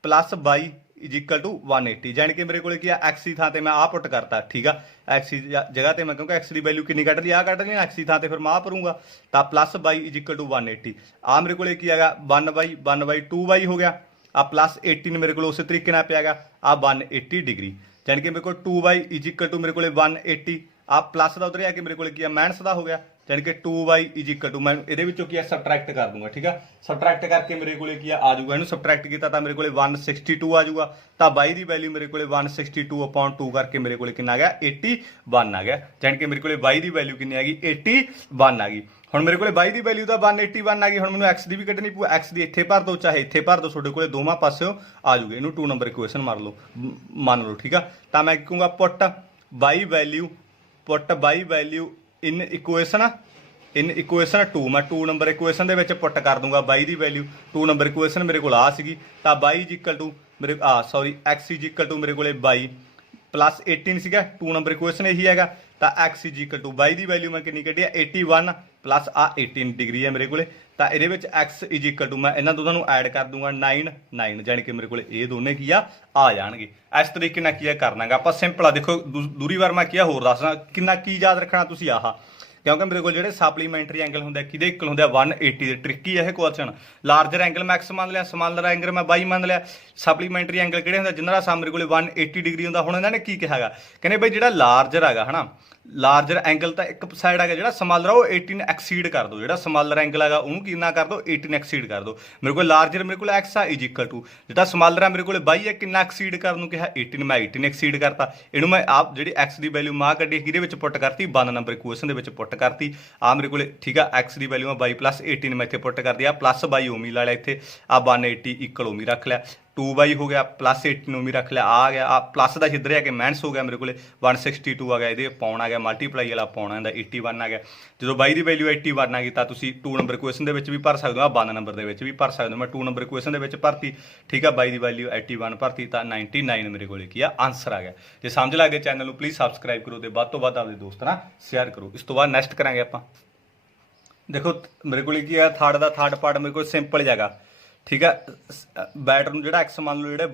plus 22 is equal to 180, ਜਾਣੀ ਕਿ ਮੇਰੇ ਕੋਲ ਕੀ ਆ x ਦੀ ਥਾਂ ਤੇ ਮੈਂ ਆ ਪੁੱਟ ਕਰਤਾ ਠੀਕ ਆ। x ਦੀ ਜਗ੍ਹਾ ਤੇ ਮੈਂ ਕਿਉਂਕਿ x ਦੀ ਵੈਲਿਊ ਕਿੰਨੀ ਕੱਢ ਲਈ ਆ ਕੱਢ ਲਈ, x ਦੀ ਥਾਂ ਤੇ ਫਿਰ ਮੈਂ ਆ ਭਰੂੰਗਾ, ਤਾਂ ਪਲੱਸ 22 ਇਜ਼ ਇਕੁਅਲ ਟੂ 180। ਆ ਮੇਰੇ ਕੋਲੇ ਕੀ ਹੈਗਾ 1/2y ਹੋ ਗਿਆ, ਆ ਪਲੱਸ 18 ਮੇਰੇ ਕੋਲ ਉਸੇ ਤਰੀਕੇ ਨਾਲ ਪਿਆ ਹੈਗਾ ਆ 180 ਡਿਗਰੀ, ਜਾਣੀ ਕਿ ਮੇਰੇ ਕੋਲ 2y ਇਜ਼ ਇਕੁਅਲ ਟੂ ਮੇਰੇ ਕੋਲੇ 180, ਆ ਪਲੱਸ ਦਾ ਉਧਰ ਆ ਕੇ ਮੇਰੇ ਕੋਲੇ ਕੀ ਆ ਮਾਈਨਸ ਦਾ ਹੋ ਗਿਆ, ਜਾਣੀ ਕਿ 2y ਇਜ਼ ਇਕੁਅਲ ਟੂ ਮੈਂ ਇਹਦੇ ਵਿੱਚੋਂ ਕੀ ਆ ਸਬਟਰੈਕਟ ਕਰ ਦੂੰਗਾ ਠੀਕ ਆ। ਸਬਟਰੈਕਟ ਕਰਕੇ ਮੇਰੇ ਕੋਲੇ ਕੀ ਆ ਜਾਊਗਾ, ਇਹਨੂੰ ਸਬਟਰੈਕਟ ਕੀਤਾ ਤਾਂ ਮੇਰੇ ਕੋਲੇ 162 ਆ ਜਾਊਗਾ, ਤਾਂ y ਦੀ ਵੈਲਿਊ ਮੇਰੇ ਕੋਲੇ 162/2 ਕਰਕੇ ਮੇਰੇ ਕੋਲੇ ਕਿੰਨਾ ਆ ਗਿਆ 81 ਆ ਗਿਆ, ਜਾਣੀ ਕਿ ਮੇਰੇ ਕੋਲੇ y ਦੀ ਵੈਲਿਊ ਕਿੰਨੀ ਆ ਗਈ 81 ਆ ਗਈ। ਹੁਣ ਮੇਰੇ ਕੋਲੇ y ਦੀ ਵੈਲਿਊ ਤਾਂ 181 ਆ ਗਈ, ਹੁਣ ਮੈਨੂੰ x ਦੀ ਵੀ ਕੱਢਣੀ ਪਊ, x ਦੀ ਇੱਥੇ ਭਰ ਦੋ ਚਾਹੇ ਇੱਥੇ ਭਰ ਦੋ, ਤੁਹਾਡੇ ਕੋਲੇ ਦੋਵਾਂ ਪਾਸਿਓਂ ਆ ਜਾਊਗੇ, ਇਹਨੂੰ 2 ਨੰਬਰ ਇਕੁਏਸ਼ਨ ਮੰਨ ਲਓ ਠੀਕ ਆ। ਤਾਂ ਮੈਂ ਕਹੂੰਗਾ ਪੁੱਟ y ਵੈਲਿਊ ਇਨ ਇਕੁਏਸ਼ਨ 2, ਮੈਂ 2 ਨੰਬਰ ਇਕੁਏਸ਼ਨ ਦੇ ਵਿੱਚ ਪੁੱਟ ਕਰ ਦੂੰਗਾ y ਦੀ ਵੈਲਿਊ। 2 ਨੰਬਰ ਇਕੁਏਸ਼ਨ ਮੇਰੇ ਕੋਲ ਆ ਸੀਗੀ, ਤਾਂ y ਇਜ਼ ਇਕੁਅਲ ਟੂ ਮੇਰੇ x ਇਜ਼ ਇਕੁਅਲ ਟੂ ਮੇਰੇ ਕੋਲੇ 22 ਪਲੱਸ 18 ਸੀਗਾ, 2 ਨੰਬਰ ਇਕੁਏਸ਼ਨ ਇਹੀ ਹੈਗਾ, ਤਾਂ x is equal to y ਦੀ ਵੈਲਿਊ ਮੈਂ ਕਿੰਨੀ ਕੱਢੀ ਆ 81 ਪਲੱਸ ਆ 18 ਡਿਗਰੀ ਹੈ ਮੇਰੇ ਕੋਲੇ, ਤਾਂ ਇਹਦੇ ਵਿੱਚ x ਇਜ਼ ਇਕੁਅਲ ਟੂ ਮੈਂ ਇਹਨਾਂ ਦੋਨਾਂ ਨੂੰ ਐਡ ਕਰ ਦੂੰਗਾ 9, ਜਾਣੀ ਕਿ ਮੇਰੇ ਕੋਲੇ ਇਹ ਦੋਨੇ ਕੀ ਆ ਜਾਣਗੇ। ਇਸ ਤਰੀਕੇ ਨਾਲ ਕੀ ਕਰਨਾਗਾ ਆਪਾਂ ਸਿੰਪਲ ਆ। ਦੇਖੋ ਦੂਰੀ ਵਾਰ ਮੈਂ ਕੀ ਹੋਰ ਦੱਸਣਾ ਕਿੰਨਾ ਕੀ ਯਾਦ ਰੱਖਣਾ ਤੁਸੀਂ ਆਹ, ਕਿਉਂਕਿ ਮੇਰੇ ਕੋਲ ਜਿਹੜੇ ਸਪਲੀਮੈਂਟਰੀ ਐਂਗਲ ਹੁੰਦੇ ਆ ਕਿਹਦੇ ਇਕੁਅਲ ਹੁੰਦੇ ਆ 180 ਦੇ। ਟ੍ਰਿਕੀ ਇਹ ਕੁਐਸਚਨ, ਲਾਰਜਰ ਐਂਗਲ ਮੈਂ x ਮੰਨ ਲਿਆ, ਸਮਾਲਰ ਐਂਗਲ ਮੈਂ y ਮੰਨ ਲਿਆ, ਸਪਲੀਮੈਂਟਰੀ ਐਂਗਲ ਕਿਹੜੇ ਹੁੰਦੇ ਜਿਨ੍ਹਾਂ ਦਾ ਸਮ ਮੇਰੇ ਕੋਲ 180 ਡਿਗਰੀ ਹੁੰਦਾ। ਹੁਣ ਇਹਨਾਂ ਨੇ ਕੀ ਕਿਹਾ ਹੈਗਾ, ਕਹਿੰਦੇ ਬਈ ਜਿਹੜਾ ਲਾਰਜਰ ਹੈਗਾ ਹਨਾ, ਲਾਰਜਰ ਐਂਗਲ ਤਾਂ ਇੱਕ ਸਾਈਡ ਹੈਗਾ, ਜਿਹੜਾ ਸਮਾਲਰ ਆ ਉਹ 18 ਐਕਸੀਡ ਕਰ ਦੋ, ਜਿਹੜਾ ਸਮਾਲਰ ਐਂਗਲ ਹੈਗਾ ਉਹਨੂੰ ਕਿੰਨਾ ਕਰ ਦੋ 18 ਐਕਸੀਡ ਕਰ ਦੋ। ਮੇਰੇ ਕੋਲ ਲਾਰਜਰ ਮੇਰੇ ਕੋਲ x ਆ ਇਜ਼ ਇਕੁਅਲ ਟੂ ਜਿਹੜਾ ਸਮਾਲਰ ਆ ਮੇਰੇ ਕੋਲ y ਹੈ ਕਿੰਨਾ ਐਕਸੀਡ ਕਰਨ ਨੂੰ ਕਿਹਾ 18, ਮੈਂ 18 ਐਕਸੀਡ ਕਰਤਾ। ਇਹਨੂੰ ਮੈਂ ਆਪ ਜਿਹੜੀ x ਦੀ ਵੈਲਿਊ ਮਾਂ ਕੱਢੀ ਕਿਹਦੇ ਵਿੱਚ ਪੁੱਟ ਕਰਤੀ 1 ਨੰਬਰ ਇਕੁਏਸ਼ਨ ਦੇ ਵਿੱਚ ਪੁੱਟ ਕਰਤੀ। ਆ ਮੇਰੇ ਕੋਲੇ ਠੀਕ ਆ x ਦੀ ਵੈਲਿਊ ਆ y ਪਲੱਸ 18 ਮੈਂ ਇੱਥੇ ਪੁੱਟ ਕਰਦੀ ਆ, ਪਲੱਸ y ਓਮੀ ਲਾ ਲਿਆ ਇੱਥੇ, ਆ 180 ਇਕੁਅਲ ਓਮੀ ਰੱਖ ਲਿਆ, 2y ਹੋ ਗਿਆ ਪਲੱਸ 18 ਓਮੀ ਰੱਖ ਲਿਆ, ਆ ਗਿਆ ਆ ਪਲੱਸ ਦਾ ਇੱਧਰ ਆ ਕੇ ਮਾਈਨਸ ਹੋ ਗਿਆ, ਮੇਰੇ ਕੋਲੇ 162 ਆ ਗਿਆ, ਇਹਦੇ ਪਾਉਣ ਆ ਗਿਆ ਮਲਟੀਪਲਾਈ ਵਾਲਾ ਪਾਉਣਾ ਇਹਦਾ 81 ਆ ਗਿਆ। ਜਦੋਂ y ਦੀ ਵੈਲਿਊ 81 ਆ ਗਈ ਤਾਂ ਤੁਸੀਂ 2 ਨੰਬਰ ਇਕੁਏਸ਼ਨ ਦੇ ਵਿੱਚ ਵੀ ਭਰ ਸਕਦੇ ਹੋ, ਆ 1 ਨੰਬਰ ਦੇ ਵਿੱਚ ਵੀ ਭਰ ਸਕਦੇ ਹੋ। ਮੈਂ 2 ਨੰਬਰ ਇਕੁਏਸ਼ਨ ਦੇ ਵਿੱਚ ਭਰਤੀ ਠੀਕ ਆ, y ਦੀ ਵੈਲਿਊ 81 ਭਰਤੀ ਤਾਂ 99 ਮੇਰੇ ਕੋਲੇ ਕੀ ਆ ਆਨਸਰ ਆ ਗਿਆ। ਜੇ ਸਮਝ ਲੱਗ ਗਿਆ ਚੈਨਲ ਨੂੰ ਪਲੀਜ਼ ਸਬਸਕ੍ਰਾਈਬ ਕਰੋ ਤੇ ਵੱਧ ਤੋਂ ਵੱਧ ਆਪਣੇ ਦੋਸਤਾਂ ਨਾਲ ਸ਼ੇਅਰ ਕਰੋ। ਇਸ ਤੋਂ ਬਾਅਦ ਨੈਕਸਟ ਕਰਾਂਗੇ ਆਪਾਂ। ਦੇਖੋ ਮੇਰੇ ਕੋਲ ਕੀ ਆ ਥਰਡ ਪਾਰਟ ਮੇਰੇ ਕੋਲ ਸਿੰਪਲ ਜਗ੍ਹਾ ਠੀਕ ਹੈ। ਬੈਟ ਨੂੰ ਜਿਹੜਾ x ਮੰਨ ਲਓ, ਜਿਹੜੇ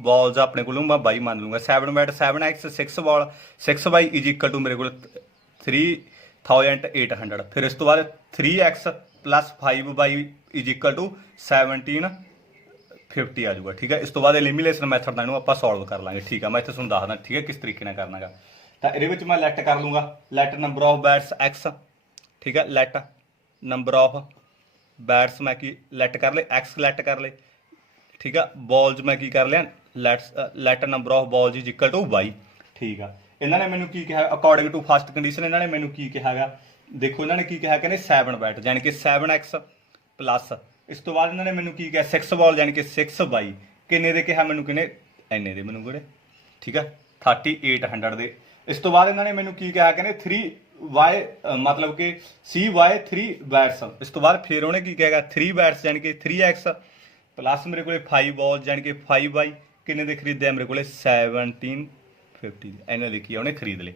ਬਾਲਸ ਆਪਣੇ ਕੋਲੋਂ ਮੈਂ y ਮੰਨ ਲੂੰਗਾ। 7 bat 7x 6 ball 6y is equal to ਮੇਰੇ ਕੋਲ 1800। फिर इस तो बाद 3x + 5y is equal to 1750 आ जाऊगा। ठीक है, इस तो बाद एलिमिनेशन मैथड ਨਾਲ ਇਹਨੂੰ ਆਪਾਂ ਸੋਲਵ ਕਰ ਲਾਂਗੇ। ਠੀਕ ਹੈ, ਮੈਂ ਇੱਥੇ ਤੁਹਾਨੂੰ ਦੱਸਦਾ ਠੀਕ ਹੈ ਕਿਸ ਤਰੀਕੇ ਨਾਲ ਕਰਨਾ ਗਾ। ਤਾਂ ਇਹਦੇ ਵਿੱਚ ਮੈਂ ਲੈਟ ਕਰ ਲੂੰਗਾ, let number of bats x। ਠੀਕ ਹੈ, ਲੈਟ ਨੰਬਰ ਆਫ ਬੈਟਸ ਮੈਂ ਕੀ ਲੈਟ ਕਰ ਲਏ, x ਲੈਟ ਕਰ ਲਏ। ਠੀਕ ਆ, ਬॉल्स ਮੈਂ ਕੀ ਕਰ ਲਿਆ, let number of balls is equal to y। ਠੀਕ ਆ, ਇਹਨਾਂ ਨੇ ਮੈਨੂੰ ਕੀ ਕਿਹਾ ਅਕੋਰਡਿੰਗ ਟੂ ਫਸਟ ਕੰਡੀਸ਼ਨ, ਇਹਨਾਂ ਨੇ ਮੈਨੂੰ ਕੀ ਕਿਹਾ ਗਾ, ਦੇਖੋ ਇਹਨਾਂ ਨੇ ਕੀ ਕਿਹਾ, ਕਹਿੰਦੇ 7 ਬੈਟ ਯਾਨੀ ਕਿ 7x ਪਲੱਸ ਇਸ ਤੋਂ ਬਾਅਦ ਇਹਨਾਂ ਨੇ ਮੈਨੂੰ ਕੀ ਕਿਹਾ 6 ਬਾਲ ਯਾਨੀ ਕਿ 6y ਕਿੰਨੇ ਦੇ ਕਿਹਾ ਮੈਨੂੰ, ਕਿੰਨੇ ਇੰਨੇ ਦੇ ਮੈਨੂੰ ਕਿਹੜੇ। ਠੀਕ ਆ, 3800 ਦੇ। ਇਸ ਤੋਂ ਬਾਅਦ ਇਹਨਾਂ ਨੇ ਮੈਨੂੰ ਕੀ ਕਿਹਾ, ਕਹਿੰਦੇ 3y मतलब कि CY 3 बैट्स। इस तो बाद फिर उन्हें की कहेगा 3 बैट्स यानी कि 3x प्लस मेरे को 5 बॉल यानी कि 5y किन्ने दे खरीदे मेरे को 1750 इन्हें देखिए उन्हें खरीद ले।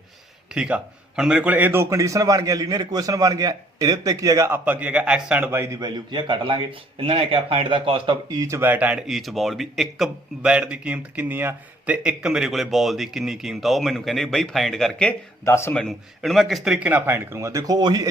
ठीक है, ਹੁਣ ਮੇਰੇ ਕੋਲ ਇਹ ਦੋ ਕੰਡੀਸ਼ਨ ਬਣ ਗਈਆਂ, ਲੀਨੀਅਰ ਇਕੁਏਸ਼ਨ ਬਣ ਗਿਆ। ਇਹਦੇ ਉੱਤੇ ਕੀ ਹੈਗਾ, ਆਪਾਂ ਕੀ ਹੈਗਾ x ਐਂਡ y ਦੀ ਵੈਲਿਊ ਕੀ ਹੈ ਕੱਢ ਲਾਂਗੇ। ਇਹਨਾਂ ਨੇ ਕਿਹਾ find the cost of each bat and each ball, ਵੀ ਇੱਕ ਬੈਟ ਦੀ ਕੀਮਤ ਕਿੰਨੀ ਆ ਤੇ ਇੱਕ ਮੇਰੇ ਕੋਲੇ ਬਾਲ ਦੀ ਕਿੰਨੀ ਕੀਮਤ ਆ, ਉਹ ਮੈਨੂੰ ਕਹਿੰਦੇ ਬਈ ਫਾਈਂਡ ਕਰਕੇ ਦੱਸ ਮੈਨੂੰ। ਇਹਨੂੰ ਮੈਂ ਕਿਸ ਤਰੀਕੇ ਨਾਲ ਫਾਈਂਡ ਕਰੂੰਗਾ, ਦੇਖੋ ਉਹੀ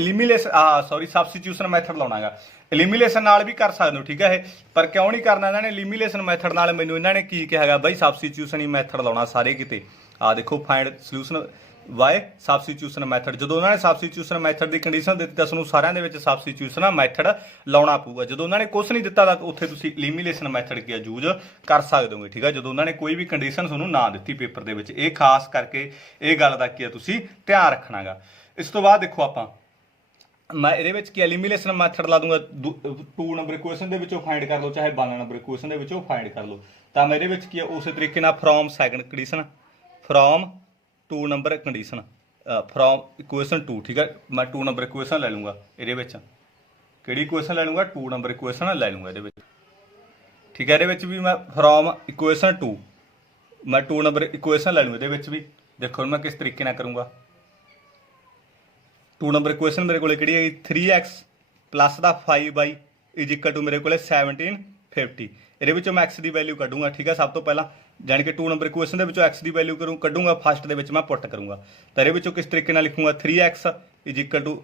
ਸਬਸਟੀਟਿਊਸ਼ਨ ਮੈਥਡ ਲਾਉਣਾਗਾ। ਐਲੀਮੀਨੇਸ਼ਨ ਨਾਲ ਵੀ ਕਰ ਸਕਦੇ ਹੋ, ਠੀਕ ਹੈ ਇਹ, ਪਰ ਕਿਉਂ ਨਹੀਂ ਕਰਨਾ ਇਹਨਾਂ ਨੇ ਐਲੀਮੀਨੇਸ਼ਨ ਮੈਥਡ ਨਾਲ। ਮੈਨੂੰ ਇਹਨਾਂ ਨੇ ਕੀ ਕਿਹਾ ਹੈਗਾ ਬਈ ਸਬਸਟੀਟਿਊਸ਼ਨ ਹੀ ਮੈਥਡ ਲਾਉਣਾ ਸਾਰੇ ਕਿਤੇ। ਆ ਦੇਖੋ find solution by substitution method. ਜਦੋਂ ਉਹਨਾਂ ਨੇ ਸਬਸਟੀਟਿਊਸ਼ਨ ਮੈਥਡ ਦੀ ਕੰਡੀਸ਼ਨ ਦਿੱਤੀ ਤਾਂ ਤੁਹਾਨੂੰ ਸਾਰਿਆਂ ਦੇ ਵਿੱਚ ਸਬਸਟੀਟਿਊਸ਼ਨ ਮੈਥਡ ਲਾਉਣਾ ਪਊਗਾ। ਜਦੋਂ ਉਹਨਾਂ ਨੇ ਕੁਝ ਨਹੀਂ ਦਿੱਤਾ ਤਾਂ ਉੱਥੇ ਤੁਸੀਂ ਐਲੀਮੀਨੇਸ਼ਨ ਮੈਥਡ ਕੀ ਯੂਜ਼ ਕਰ ਸਕਦੇ ਹੋਗੇ। ਠੀਕ ਹੈ, ਜਦੋਂ ਉਹਨਾਂ ਨੇ ਕੋਈ ਵੀ ਕੰਡੀਸ਼ਨ ਤੁਹਾਨੂੰ ਨਾ ਦਿੱਤੀ ਪੇਪਰ ਦੇ ਵਿੱਚ, ਇਹ ਖਾਸ ਕਰਕੇ ਇਹ ਗੱਲ ਦਾ ਕੀ ਆ ਤੁਸੀਂ ਧਿਆਨ ਰੱਖਣਾਗਾ। ਇਸ ਤੋਂ ਬਾਅਦ ਦੇਖੋ ਆਪਾਂ ਮੈਂ ਇਹਦੇ ਵਿੱਚ ਕੀ ਐਲੀਮੀਨੇਸ਼ਨ ਮੈਥਡ ਲਾ ਦੂੰਗਾ, 2 ਨੰਬਰ ਇਕੁਏਸ਼ਨ ਦੇ ਵਿੱਚੋਂ ਫਾਈਂਡ ਕਰ ਲਓ ਚਾਹੇ 1 ਨੰਬਰ ਇਕੁਏਸ਼ਨ ਦੇ ਵਿੱਚੋਂ ਫਾਈਂਡ ਕਰ ਲਓ। ਤਾਂ ਮੈਂ ਇਹਦੇ ਵਿੱਚ ਕੀ ਆ ਉਸੇ ਤਰੀਕੇ ਨਾਲ from second condition, from 2 number condition, from equation 2। ਠੀਕ ਹੈ, ਮੈਂ 2 ਨੰਬਰ ਇਕੁਏਸ਼ਨ ਲੈ ਲੂੰਗਾ ਇਹਦੇ ਵਿੱਚ। ਕਿਹੜੀ ਇਕੁਏਸ਼ਨ ਲੈ ਲੂੰਗਾ, 2 ਨੰਬਰ ਇਕੁਏਸ਼ਨ ਲੈ ਲੂੰਗਾ ਇਹਦੇ ਵਿੱਚ। ਠੀਕ ਹੈ, ਇਹਦੇ ਵਿੱਚ ਵੀ ਮੈਂ ਫਰੋਮ ਇਕੁਏਸ਼ਨ 2 ਮੈਂ 2 ਨੰਬਰ ਇਕੁਏਸ਼ਨ ਲੈ ਲੂੰ ਇਹਦੇ ਵਿੱਚ ਵੀ। ਦੇਖੋ ਮੈਂ ਕਿਸ ਤਰੀਕੇ ਨਾਲ ਕਰੂੰਗਾ। 2 ਨੰਬਰ ਇਕੁਏਸ਼ਨ ਮੇਰੇ ਕੋਲ ਕਿਹੜੀ ਹੈਗੀ, 3x ਪਲੱਸ ਦਾ 5y ਇਜ਼ ਇਕੁਅਲ ਟੂ ਮੇਰੇ ਕੋਲ 1750। ਇਹਦੇ ਵਿੱਚੋਂ ਮੈਂ x ਦੀ ਵੈਲਿਊ ਕੱਢੂੰਗਾ। ਠੀਕ ਹੈ, ਸਭ ਤੋਂ ਪਹਿਲਾਂ ਜਾਣੀ ਕਿ 2 ਨੰਬਰ ਇਕੁਏਸ਼ਨ ਦੇ ਵਿੱਚੋਂ x ਦੀ ਵੈਲਿਊ ਕੱਢੂੰਗਾ, ਫਸਟ ਦੇ ਵਿੱਚ ਮੈਂ ਪੁੱਟ ਕਰੂੰਗਾ। ਤਾਂ ਇਹਦੇ ਵਿੱਚੋਂ ਕਿਸ ਤਰੀਕੇ ਨਾਲ ਲਿਖੂੰਗਾ, 3x ਇਜ਼ ਇਕੁਅਲ ਟੂ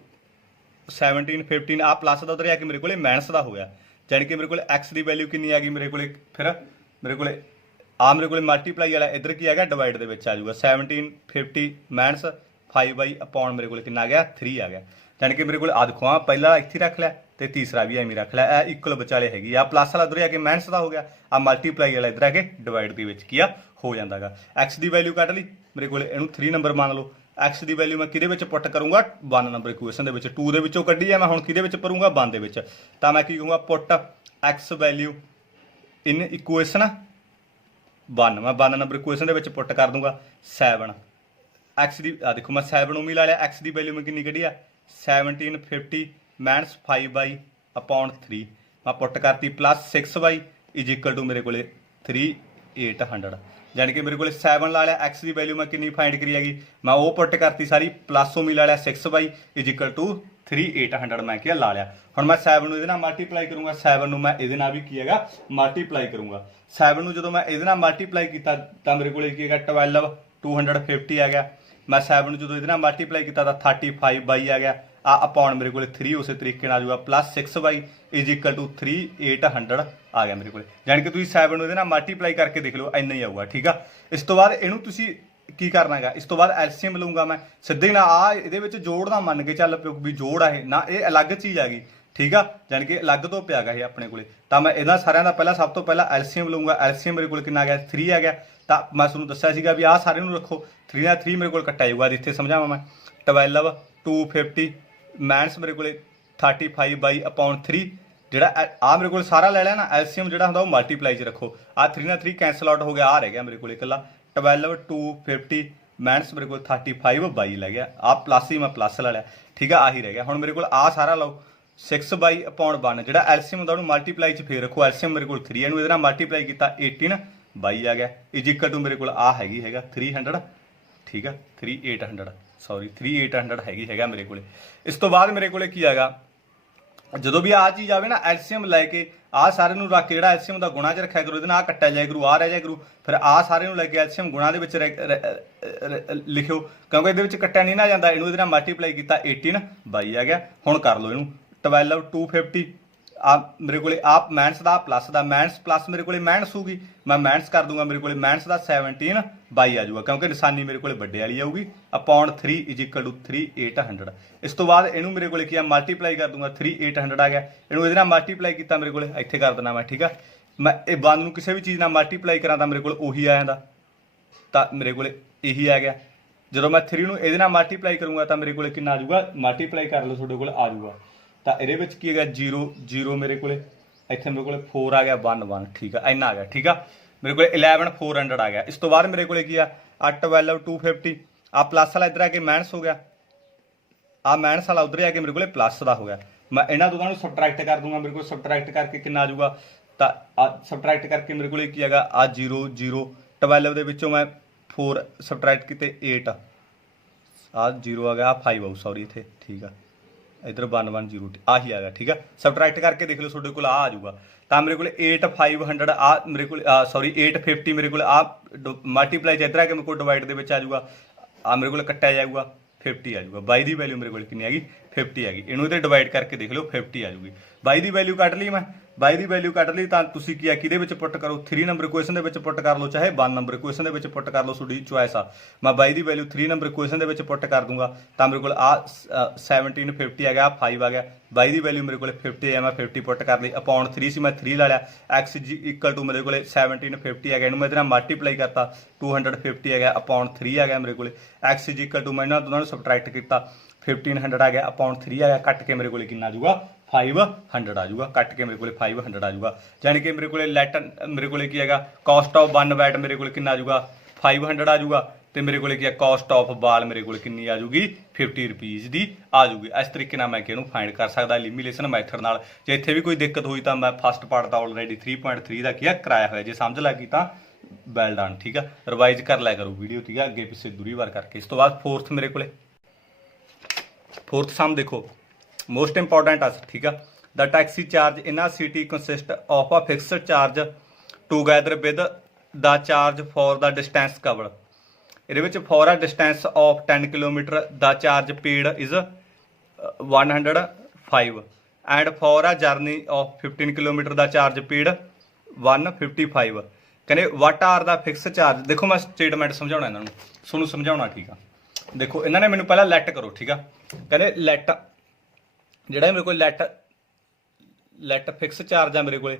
1750। ਆ ਪਲੱਸ ਦਾ ਉਧਰ ਆ ਕੇ ਮੇਰੇ ਕੋਲ ਮਾਈਨਸ ਦਾ ਹੋ ਗਿਆ, ਜਾਣੀ ਕਿ ਮੇਰੇ ਕੋਲ x ਦੀ ਵੈਲਿਊ ਕਿੰਨੀ ਆ ਗਈ ਮੇਰੇ ਕੋਲ, ਫਿਰ ਮੇਰੇ ਕੋਲ ਆ ਮੇਰੇ ਕੋਲ ਮਲਟੀਪਲਾਈ ਵਾਲਾ ਇੱਧਰ ਕੀ ਆ ਗਿਆ ਡਿਵਾਈਡ ਦੇ ਵਿੱਚ ਆ ਜਾਊਗਾ। 1750 ਮਾਈਨਸ 5y ਅਪੋਨ ਮੇਰੇ ਕੋਲ ਕਿੰਨਾ ਆ ਗਿਆ 3 ਆ ਗਿਆ। ਜਾਣੀ ਕਿ ਮੇਰੇ ਕੋਲ ਆ ਦੇਖੋ ਆ ਪਹਿਲਾ ਇੱਥੇ ਰੱਖ ਲਿਆ ਤੇ ਤੀਸਰਾ ਵੀ ਐਵੇਂ ਰੱਖ ਲਿਆ, ਇਹ ਇਕੁਅਲ ਵਿਚਾਲੇ ਹੈਗੀ ਆ। ਪਲੱਸ ਵਾਲਾ ਉਧਰ ਆ ਕੇ ਮਾਈਨਸ ਦਾ ਹੋ ਗਿਆ, ਆ ਮਲਟੀਪਲਾਈ ਵਾਲਾ ਇੱਧਰ ਆ ਕੇ ਡਿਵਾਈਡ ਦੇ ਵਿੱਚ ਕੀ ਆ ਹੋ ਜਾਂਦਾਗਾ। x ਦੀ ਵੈਲਿਊ ਕੱਢ ਲਈ ਮੇਰੇ ਕੋਲ, ਇਹਨੂੰ 3 ਨੰਬਰ ਮੰਨ ਲਓ। x ਦੀ ਵੈਲਿਊ ਮੈਂ ਕਿਹਦੇ ਵਿੱਚ ਪੁੱਟ ਕਰੂੰਗਾ, 1 ਨੰਬਰ ਇਕੁਏਸ਼ਨ ਦੇ ਵਿੱਚ। 2 ਦੇ ਵਿੱਚੋਂ ਕੱਢੀ ਆ ਮੈਂ, ਹੁਣ ਕਿਹਦੇ ਵਿੱਚ ਭਰੂੰਗਾ, 1 ਦੇ ਵਿੱਚ। ਤਾਂ ਮੈਂ ਕੀ ਕਹੂੰਗਾ, ਪੁੱਟ x ਵੈਲਿਊ ਇਨ ਇਕੁਏਸ਼ਨ 1। ਮੈਂ 1 ਨੰਬਰ ਇਕੁਏਸ਼ਨ ਦੇ ਵਿੱਚ ਪੁੱਟ ਕਰ ਦੂੰਗਾ 7 x ਦੀ। ਆ ਦੇਖੋ ਮੈਂ 7 ਨੂੰ ਵੀ ਲਾ ਲਿਆ, x ਦੀ ਵੈਲਿਊ ਮੈਂ ਕਿੰਨੀ ਕੱਢੀ ਆ 1750 ਮਾਈਨਸ 5y ਅਪੋਨ 3 ਮੈਂ ਪੁੱਟ ਕਰਤੀ, plus 6y is equal to ਮੇਰੇ ਕੋਲੇ 3800। ਜਾਣੀ ਕਿ ਮੇਰੇ ਕੋਲੇ 7 ਲਾ ਲਿਆ, x ਦੀ ਵੈਲਿਊ ਮੈਂ ਕਿੰਨੀ ਫਾਈਂਡ ਕਰੀ ਹੈਗੀ, ਮੈਂ ਉਹ ਪੁੱਟ ਕਰਤੀ ਸਾਰੀ, ਪਲੱਸ ਉਹ ਵੀ ਲਾ ਲਿਆ 6y ਇਜ਼ ਇਕੁਅਲ ਟੂ 3800 ਮੈਂ ਕਿਹਾ ਲਾ ਲਿਆ। ਹੁਣ ਮੈਂ 7 ਨੂੰ ਇਹਦੇ ਨਾਲ ਮਲਟੀਪਲਾਈ ਕਰੂੰਗਾ, 7 ਨੂੰ ਮੈਂ ਇਹਦੇ ਨਾਲ ਵੀ ਕੀ ਹੈਗਾ ਮਲਟੀਪਲਾਈ ਕਰੂੰਗਾ। 7 ਨੂੰ ਜਦੋਂ ਮੈਂ ਇਹਦੇ ਨਾਲ ਮਲਟੀਪਲਾਈ ਕੀਤਾ ਤਾਂ ਮੇਰੇ ਕੋਲੇ ਕੀ ਹੈਗਾ 12250 ਆ ਗਿਆ। ਮੈਂ 7 ਨੂੰ ਜਦੋਂ ਇਹਦੇ ਨਾਲ ਮਲਟੀਪਲਾਈ ਕੀਤਾ ਤਾਂ 35y ਆ ਗਿਆ। ਆ ਅਪੋਨ ਮੇਰੇ ਕੋਲੇ 3 ਉਸੇ ਤਰੀਕੇ ਨਾਲ ਆਜੂਗਾ, plus 6y is equal to 3800 ਆ ਗਿਆ ਮੇਰੇ ਕੋਲੇ। ਜਾਣੀ ਕਿ ਤੁਸੀਂ 7 ਨੂੰ ਇਹਦੇ ਨਾਲ ਮਲਟੀਪਲਾਈ ਕਰਕੇ ਦੇਖ ਲਓ, ਇੰਨਾ ਹੀ ਆਊਗਾ। ਠੀਕ ਆ, ਇਸ ਤੋਂ ਬਾਅਦ ਇਹਨੂੰ ਤੁਸੀਂ ਕੀ ਕਰਨਾ ਹੈਗਾ, ਇਸ ਤੋਂ ਬਾਅਦ ਐਲਸੀਐਮ ਲਊਂਗਾ ਮੈਂ ਸਿੱਧੇ ਨਾਲ। ਆ ਇਹਦੇ ਵਿੱਚ ਜੋੜ ਦਾ ਮੰਨ ਕੇ ਚੱਲ ਪਿਓ ਵੀ ਜੋੜ ਆ ਇਹ ਨਾ, ਇਹ ਅਲੱਗ ਚੀਜ਼ ਆ ਗਈ। ਠੀਕ ਆ, ਜਾਣੀ ਕਿ ਅਲੱਗ ਤੋਂ ਪਿਆ ਗਾ ਇਹ ਆਪਣੇ ਕੋਲੇ। ਤਾਂ ਮੈਂ ਇਹਨਾਂ ਸਾਰਿਆਂ ਦਾ ਪਹਿਲਾਂ ਸਭ ਤੋਂ ਪਹਿਲਾਂ ਐਲਸੀਐਮ ਲਊਂਗਾ। ਐਲਸੀਐਮ ਮੇਰੇ ਕੋਲ ਕਿੰਨਾ ਆ ਗਿਆ 3 ਆ ਗਿਆ। ਤਾਂ ਮੈਂ ਤੁਹਾਨੂੰ ਦੱਸਿਆ ਸੀਗਾ ਵੀ ਆਹ ਸਾਰੇ ਨੂੰ ਰੱਖੋ, 3 ਨਾਲ 3 ਮੇਰੇ ਕੋਲ ਕੱਟਿਆ ਜਾਊਗਾ। ਇੱਥੇ ਸਮਝਾਵਾਂ ਮੈਂ 12250 ਮਾਈਨਸ ਮੇਰੇ ਕੋਲੇ 35y ਅਪੋਨ 3 ਜਿਹੜਾ ਆ ਮੇਰੇ ਕੋਲ ਸਾਰਾ ਲੈ ਲਿਆ ਨਾ, ਐਲਸੀਐਮ ਜਿਹੜਾ ਹੁੰਦਾ ਉਹ ਮਲਟੀਪਲਾਈ 'ਚ ਰੱਖੋ। ਆ 3 ਨਾਲ 3 ਕੈਂਸਲ ਆਊਟ ਹੋ ਗਿਆ, ਆ ਰਹਿ ਗਿਆ ਮੇਰੇ ਕੋਲ ਇਕੱਲਾ 12250 ਮਾਈਨਸ ਮੇਰੇ ਕੋਲ 35y ਲੈ ਗਿਆ। ਆ ਪਲੱਸ ਹੀ ਮੈਂ ਪਲੱਸ ਲੈ ਲਿਆ। ਠੀਕ ਆ, ਆਹੀ ਰਹਿ ਗਿਆ। ਹੁਣ ਮੇਰੇ ਕੋਲ ਆ ਸਾਰਾ ਲਓ 6y ਅਪੋਨ 1 ਜਿਹੜਾ ਐਲਸੀਐਮ ਹੁੰਦਾ ਉਹਨੂੰ ਮਲਟੀਪਲਾਈ 'ਚ ਫੇਰ ਰੱਖੋ। ਐਲਸੀਐਮ ਮੇਰੇ ਕੋਲ 3 ਇਹਨੂੰ ਇਹਦੇ ਨਾਲ ਮਲਟੀਪਲਾਈ ਕੀਤਾ 18y ਆ ਗਿਆ ਇਜ਼ ਇਕੁਅਲ ਟੂ ਮੇਰੇ ਕੋਲ ਆ ਹੈਗਾ 300। ਠੀਕ ਆ, 3800 ਹੈਗਾ ਮੇਰੇ ਕੋਲੇ। ਇਸ ਤੋਂ ਬਾਅਦ ਮੇਰੇ ਕੋਲੇ ਕੀ ਹੈਗਾ, ਜਦੋਂ ਵੀ ਆ ਚੀਜ਼ ਆਵੇ ਨਾ ਐਲਸੀਐਮ ਲੈ ਕੇ ਆ ਸਾਰੇ ਨੂੰ ਰੱਖ ਕੇ ਜਿਹੜਾ ਐਲਸੀਐਮ ਦਾ ਗੁਣਾ 'ਚ ਰੱਖਿਆ ਕਰੋ, ਇਹਦੇ ਨਾਲ ਕੱਟਿਆ ਜਾਇਆ ਕਰੂ, ਆ ਰਹਿ ਜਾਇਆ ਕਰੂ। ਫਿਰ ਆ ਸਾਰੇ ਨੂੰ ਲੈ ਕੇ ਐਲਸੀਐਮ ਗੁਣਾ ਦੇ ਵਿੱਚ ਲਿਖਿਓ, ਕਿਉਂਕਿ ਇਹਦੇ ਵਿੱਚ ਕੱਟਿਆ ਨਹੀਂ ਨਾ ਜਾਂਦਾ। ਇਹਨੂੰ ਇਹਦੇ ਨਾਲ ਮਲਟੀਪਲਾਈ ਕੀਤਾ 18 22 ਆ ਗਿਆ। ਹੁਣ ਕਰ ਲਓ ਇਹਨੂੰ 12 250 ਆ ਮੇਰੇ ਕੋਲੇ ਆ ਮਾਈਨਸ ਦਾ ਪਲੱਸ ਦਾ, ਮਾਈਨਸ ਪਲੱਸ ਮੇਰੇ ਕੋਲੇ ਮਾਈਨਸ ਹੋਊਗੀ, ਮੈਂ ਮਾਈਨਸ ਕਰ ਦੂੰਗਾ, ਮੇਰੇ ਕੋਲੇ ਮਾਈਨਸ ਦਾ 17 22 ਆ ਜਾਊਗਾ, ਕਿਉਂਕਿ ਨਿਸ਼ਾਨੀ ਮੇਰੇ ਕੋਲੇ ਵੱਡੇ ਵਾਲੀ ਆਊਗੀ। ਅਪੌਨ 3 = 3800। ਇਸ ਤੋਂ ਬਾਅਦ ਇਹਨੂੰ ਮੇਰੇ ਕੋਲੇ ਕੀ ਆ ਮਲਟੀਪਲਾਈ ਕਰ ਦੂੰਗਾ, 3800 ਆ ਗਿਆ। ਇਹਨੂੰ ਇਹਦੇ ਨਾਲ ਮਲਟੀਪਲਾਈ ਕੀਤਾ ਮੇਰੇ ਕੋਲੇ ਇੱਥੇ ਕਰ ਦੇਣਾ ਮੈਂ, ਠੀਕ ਆ। ਮੈਂ ਇਹ 1 ਨੂੰ ਕਿਸੇ ਵੀ ਚੀਜ਼ ਨਾਲ ਮਲਟੀਪਲਾਈ ਕਰਾਂ ਤਾਂ ਮੇਰੇ ਕੋਲ ਉਹੀ ਆ ਜਾਂਦਾ, ਤਾਂ ਮੇਰੇ ਕੋਲੇ ਇਹੀ ਆ ਗਿਆ। ਜਦੋਂ ਮੈਂ 3 ਨੂੰ ਇਹਦੇ ਨਾਲ ਮਲਟੀਪਲਾਈ ਕਰੂੰਗਾ ਤਾਂ ਮੇਰੇ ਕੋਲੇ ਕਿੰਨਾ ਆ ਜਾਊਗਾ, ਮਲਟੀਪਲਾਈ ਕਰ ਲਓ ਤੁਹਾਡੇ ਕੋਲ ਆ ਜਾਊਗਾ। ਤਾਂ ਇਹਦੇ ਵਿੱਚ ਕੀ ਹੈਗਾ 0 0 ਮੇਰੇ ਕੋਲੇ, ਇੱਥੇ ਮੇਰੇ ਕੋਲੇ 4 ਆ ਗਿਆ 1 1, ਠੀਕ ਆ, ਇੰਨਾ ਆ ਗਿਆ, ਠੀਕ ਆ। ਮੇਰੇ ਕੋਲੇ 11 400 ਆ ਗਿਆ। ਇਸ ਤੋਂ ਬਾਅਦ ਮੇਰੇ ਕੋਲੇ ਕੀ ਆ 12 250 ਆ ਪਲੱਸ ਵਾਲਾ ਇੱਧਰ ਆ ਕੇ ਮਾਈਨਸ ਹੋ ਗਿਆ, ਆ ਮਾਈਨਸ ਵਾਲਾ ਉਧਰ ਆ ਕੇ ਮੇਰੇ ਕੋਲੇ ਪਲੱਸ ਦਾ ਹੋ ਗਿਆ। ਮੈਂ ਇਹਨਾਂ ਦੋਨਾਂ ਨੂੰ ਸਬਟਰੈਕਟ ਕਰ ਦੂੰਗਾ, ਮੇਰੇ ਕੋਲ ਸਬਟਰੈਕਟ ਕਰਕੇ ਕਿੰਨਾ ਆ ਜਾਊਗਾ, ਤਾਂ ਆ ਸਬਟਰੈਕਟ ਕਰਕੇ ਮੇਰੇ ਕੋਲੇ ਕੀ ਹੈਗਾ ਆ 0 0 12 ਦੇ ਵਿੱਚੋਂ ਮੈਂ 4 ਸਬਟਰੈਕਟ ਕੀਤੇ 8 ਆ 0 ਆ ਗਿਆ, ਆ 5 ਆਊ ਸੌਰੀ ਇੱਥੇ, ਠੀਕ ਆ। इधर 1 1 0 आही आ गया, ठीक है। सबट्रैक्ट करके देख लो थोड़े को आ जाऊगा। तो मेरे को 8500 आ मेरे को सॉरी 850 मेरे को आ मल्टीप्लाई इधर आके मेरे को डिवाइड के आ जाऊगा, आ मेरे को कट्टिया जाऊगा 50 आ जाऊगा। 22 की वैल्यू मेरे को कितनी हैगी 50 हैगी। इनू इधर डिवाइड करके देख लो 50 आ जाऊगी। 22 की वैल्यू कट ली मैं, 22 की वैल्यू कट ली तो तुम की कि पुट करो 3 नंबर क्वेश्चन के पुट कर लो, चाहे 1 नंबर क्वेश्चन के पुट कर लो, थोड़ी चॉइस आ। मैं 22 की वैल्यू 3 नंबर क्वेश्चन के पुट कर दूंगा तो मेरे को आ 1750 आ गया, 5 आ गया। 22 की वैल्यू मेरे को 50 है, मैं 50 पुट कर ली। अपॉन 3 से मैं 3 ला लिया, एक्स इक्वल टू मेरे को 1750 आ गया। इन्हू मैं इधर मल्टीप्लाई करता 250 आ गया, अपॉन 3 आ गया मेरे को। एक्स इक्वल टू मैं इन्होंने दोनों सबट्रैक्ट किया 1500 आ गया, अपॉन 3 आ गया, कट के मेरे को कितना आ जाऊगा 500 आ जाऊगा, कट के मेरे को 500 आ जाऊगा। यानी कि मेरे को लैट मेरे को की है कॉस्ट ऑफ 1 बैट मेरे को कितना आ जाऊगा 500 आ जाऊगा। तो मेरे को कॉस्ट ऑफ बाल मेरे को कितनी आ जाऊगी 50 रुपीज़ की आ जाऊगी। इस तरीके मैं कि फाइंड कर सकता एलिमिनेशन मैथड नाल। जे इत्थे भी कोई दिक्कत हुई तो मैं फस्ट पार्ट का ऑलरेडी 3.3 का किया कराया हुआ, जे समझ लगी तो वैल डन, ठीक है। रिवाइज कर लिया करो वीडियो, ठीक है, अगे पिछे दूरी बार करके। इस तो बाद फोर्थ मेरे को फोर्थ सम देखो मोस्ट इंपॉर्टेंट आ, ठीक है। The taxi charge in a city consist of a fixed charge together with the charge for the distance covered. ये for a distance of 10 kilometre the charge paid is 105 and for a journey of 15 kilometre the charge paid 155। कहने what are the fix charge. देखो मैं स्टेटमेंट समझाना इन्होंने, सुनो समझाना, ठीक है। देखो इन्होंने मैंने पहला लैट करो, ठीक है। कहने लैट जोड़ा मेरे को लैट फिक्स चार्ज आ मेरे को,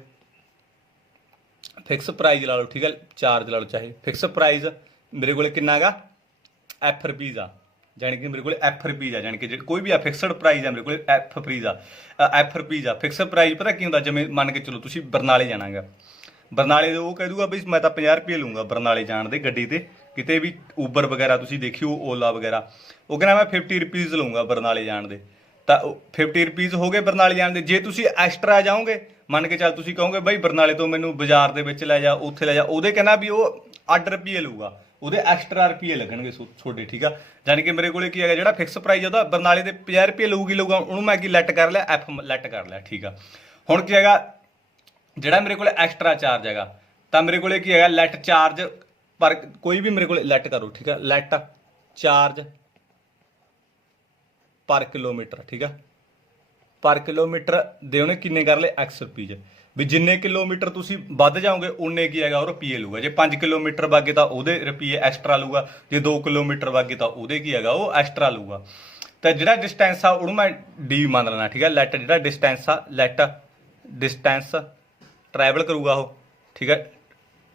फिक्स प्राइज ला लो, ठीक है, चार्ज ला लो, चाहे फिक्स प्राइज मेरे को कितना गा एफ रुपीज़ आ, जानी कि मेरे को एफ रुपीज़ आ, जानी कि कोई भी आ फिक्सड प्राइज आ मेरे को एफ रुपीज़ आ, एफ रुपीज़ आ। फिक्स प्राइज पता की होंगे, जिवें मन के चलो तुसीं बरनाले जाना है, बरनाले वो कह दूगा बई मैं तो 50 रुपये लूँगा बरनाले जान दे गड्डी ते, किते भी ऊबर वगैरह तुसीं देखियो ओला वगैरह, वो कहना मैं 50 रुपीज़ लूँगा बरनाले जान दे, तो 50 रुपीज़ हो गए बरनाले जान दे। जे तुसीं एक्सट्रा जाओगे, मन के चल तुसीं कहोगे बई बरनाले तो मैनू बाजार दे विच लै जा, उत्थे लै जा, उहदे कहना भी वो 8 रुपये लूगा, ਉਹਦੇ ਐਕਸਟਰਾ ਰੁਪਏ ਲੱਗਣਗੇ ਤੁਹਾਡੇ, ਠੀਕ ਆ। ਜਾਨੀ ਕਿ ਮੇਰੇ ਕੋਲੇ ਕੀ ਹੈਗਾ ਜਿਹੜਾ ਫਿਕਸ ਪ੍ਰਾਈਸ ਉਹਦਾ ਬਰਨਾਲੇ ਦੇ 50 ਰੁਪਏ ਲਊਗਾ, ਉਹਨੂੰ ਮੈਂ ਕੀ ਲੈਟ ਕਰ ਲਿਆ, ਐਫ ਲੈਟ ਕਰ ਲਿਆ, ਠੀਕ ਆ। ਹੁਣ ਕੀ ਹੈਗਾ ਜਿਹੜਾ ਮੇਰੇ ਕੋਲੇ ਐਕਸਟਰਾ ਚਾਰਜ ਹੈਗਾ, ਤਾਂ ਮੇਰੇ ਕੋਲੇ ਕੀ ਹੈਗਾ ਲੈਟ ਚਾਰਜ ਪਰ ਕੋਈ ਵੀ ਮੇਰੇ ਕੋਲੇ ਲੈਟ ਕਰੋ, ਠੀਕ ਆ, ਲੈਟ ਚਾਰਜ ਪਰ किलोमीटर, ठीक है, पर किलोमीटर ਦੇ ਉਹਨੇ ਕਿੰਨੇ ਕਰ ਲਏ x ਰੁਪਈਏ, ਵੀ ਜਿੰਨੇ ਕਿਲੋਮੀਟਰ ਤੁਸੀਂ ਵੱਧ ਜਾਓਗੇ ਉਨੇ ਕੀ ਹੈਗਾ ਉਹ ਰੁਪਈਏ ਲੂਗਾ। ਜੇ 5 ਕਿਲੋਮੀਟਰ ਵਾਗੇ ਤਾਂ ਉਹਦੇ ਰੁਪਈਏ ਐਕਸਟਰਾ ਲੂਗਾ, ਜੇ 2 ਕਿਲੋਮੀਟਰ ਵਾਗੇ ਤਾਂ ਉਹਦੇ ਕੀ ਹੈਗਾ ਉਹ ਐਕਸਟਰਾ ਲੂਗਾ। ਤਾਂ ਜਿਹੜਾ ਡਿਸਟੈਂਸ ਆ ਉਹਨੂੰ ਮੈਂ ਡੀ ਮੰਨ ਲੈਣਾ, ਠੀਕ ਹੈ। ਲੈਟ ਜਿਹੜਾ ਡਿਸਟੈਂਸ ਆ, ਲੈਟ ਡਿਸਟੈਂਸ ਟਰੈਵਲ ਕਰੂਗਾ ਉਹ, ਠੀਕ ਹੈ,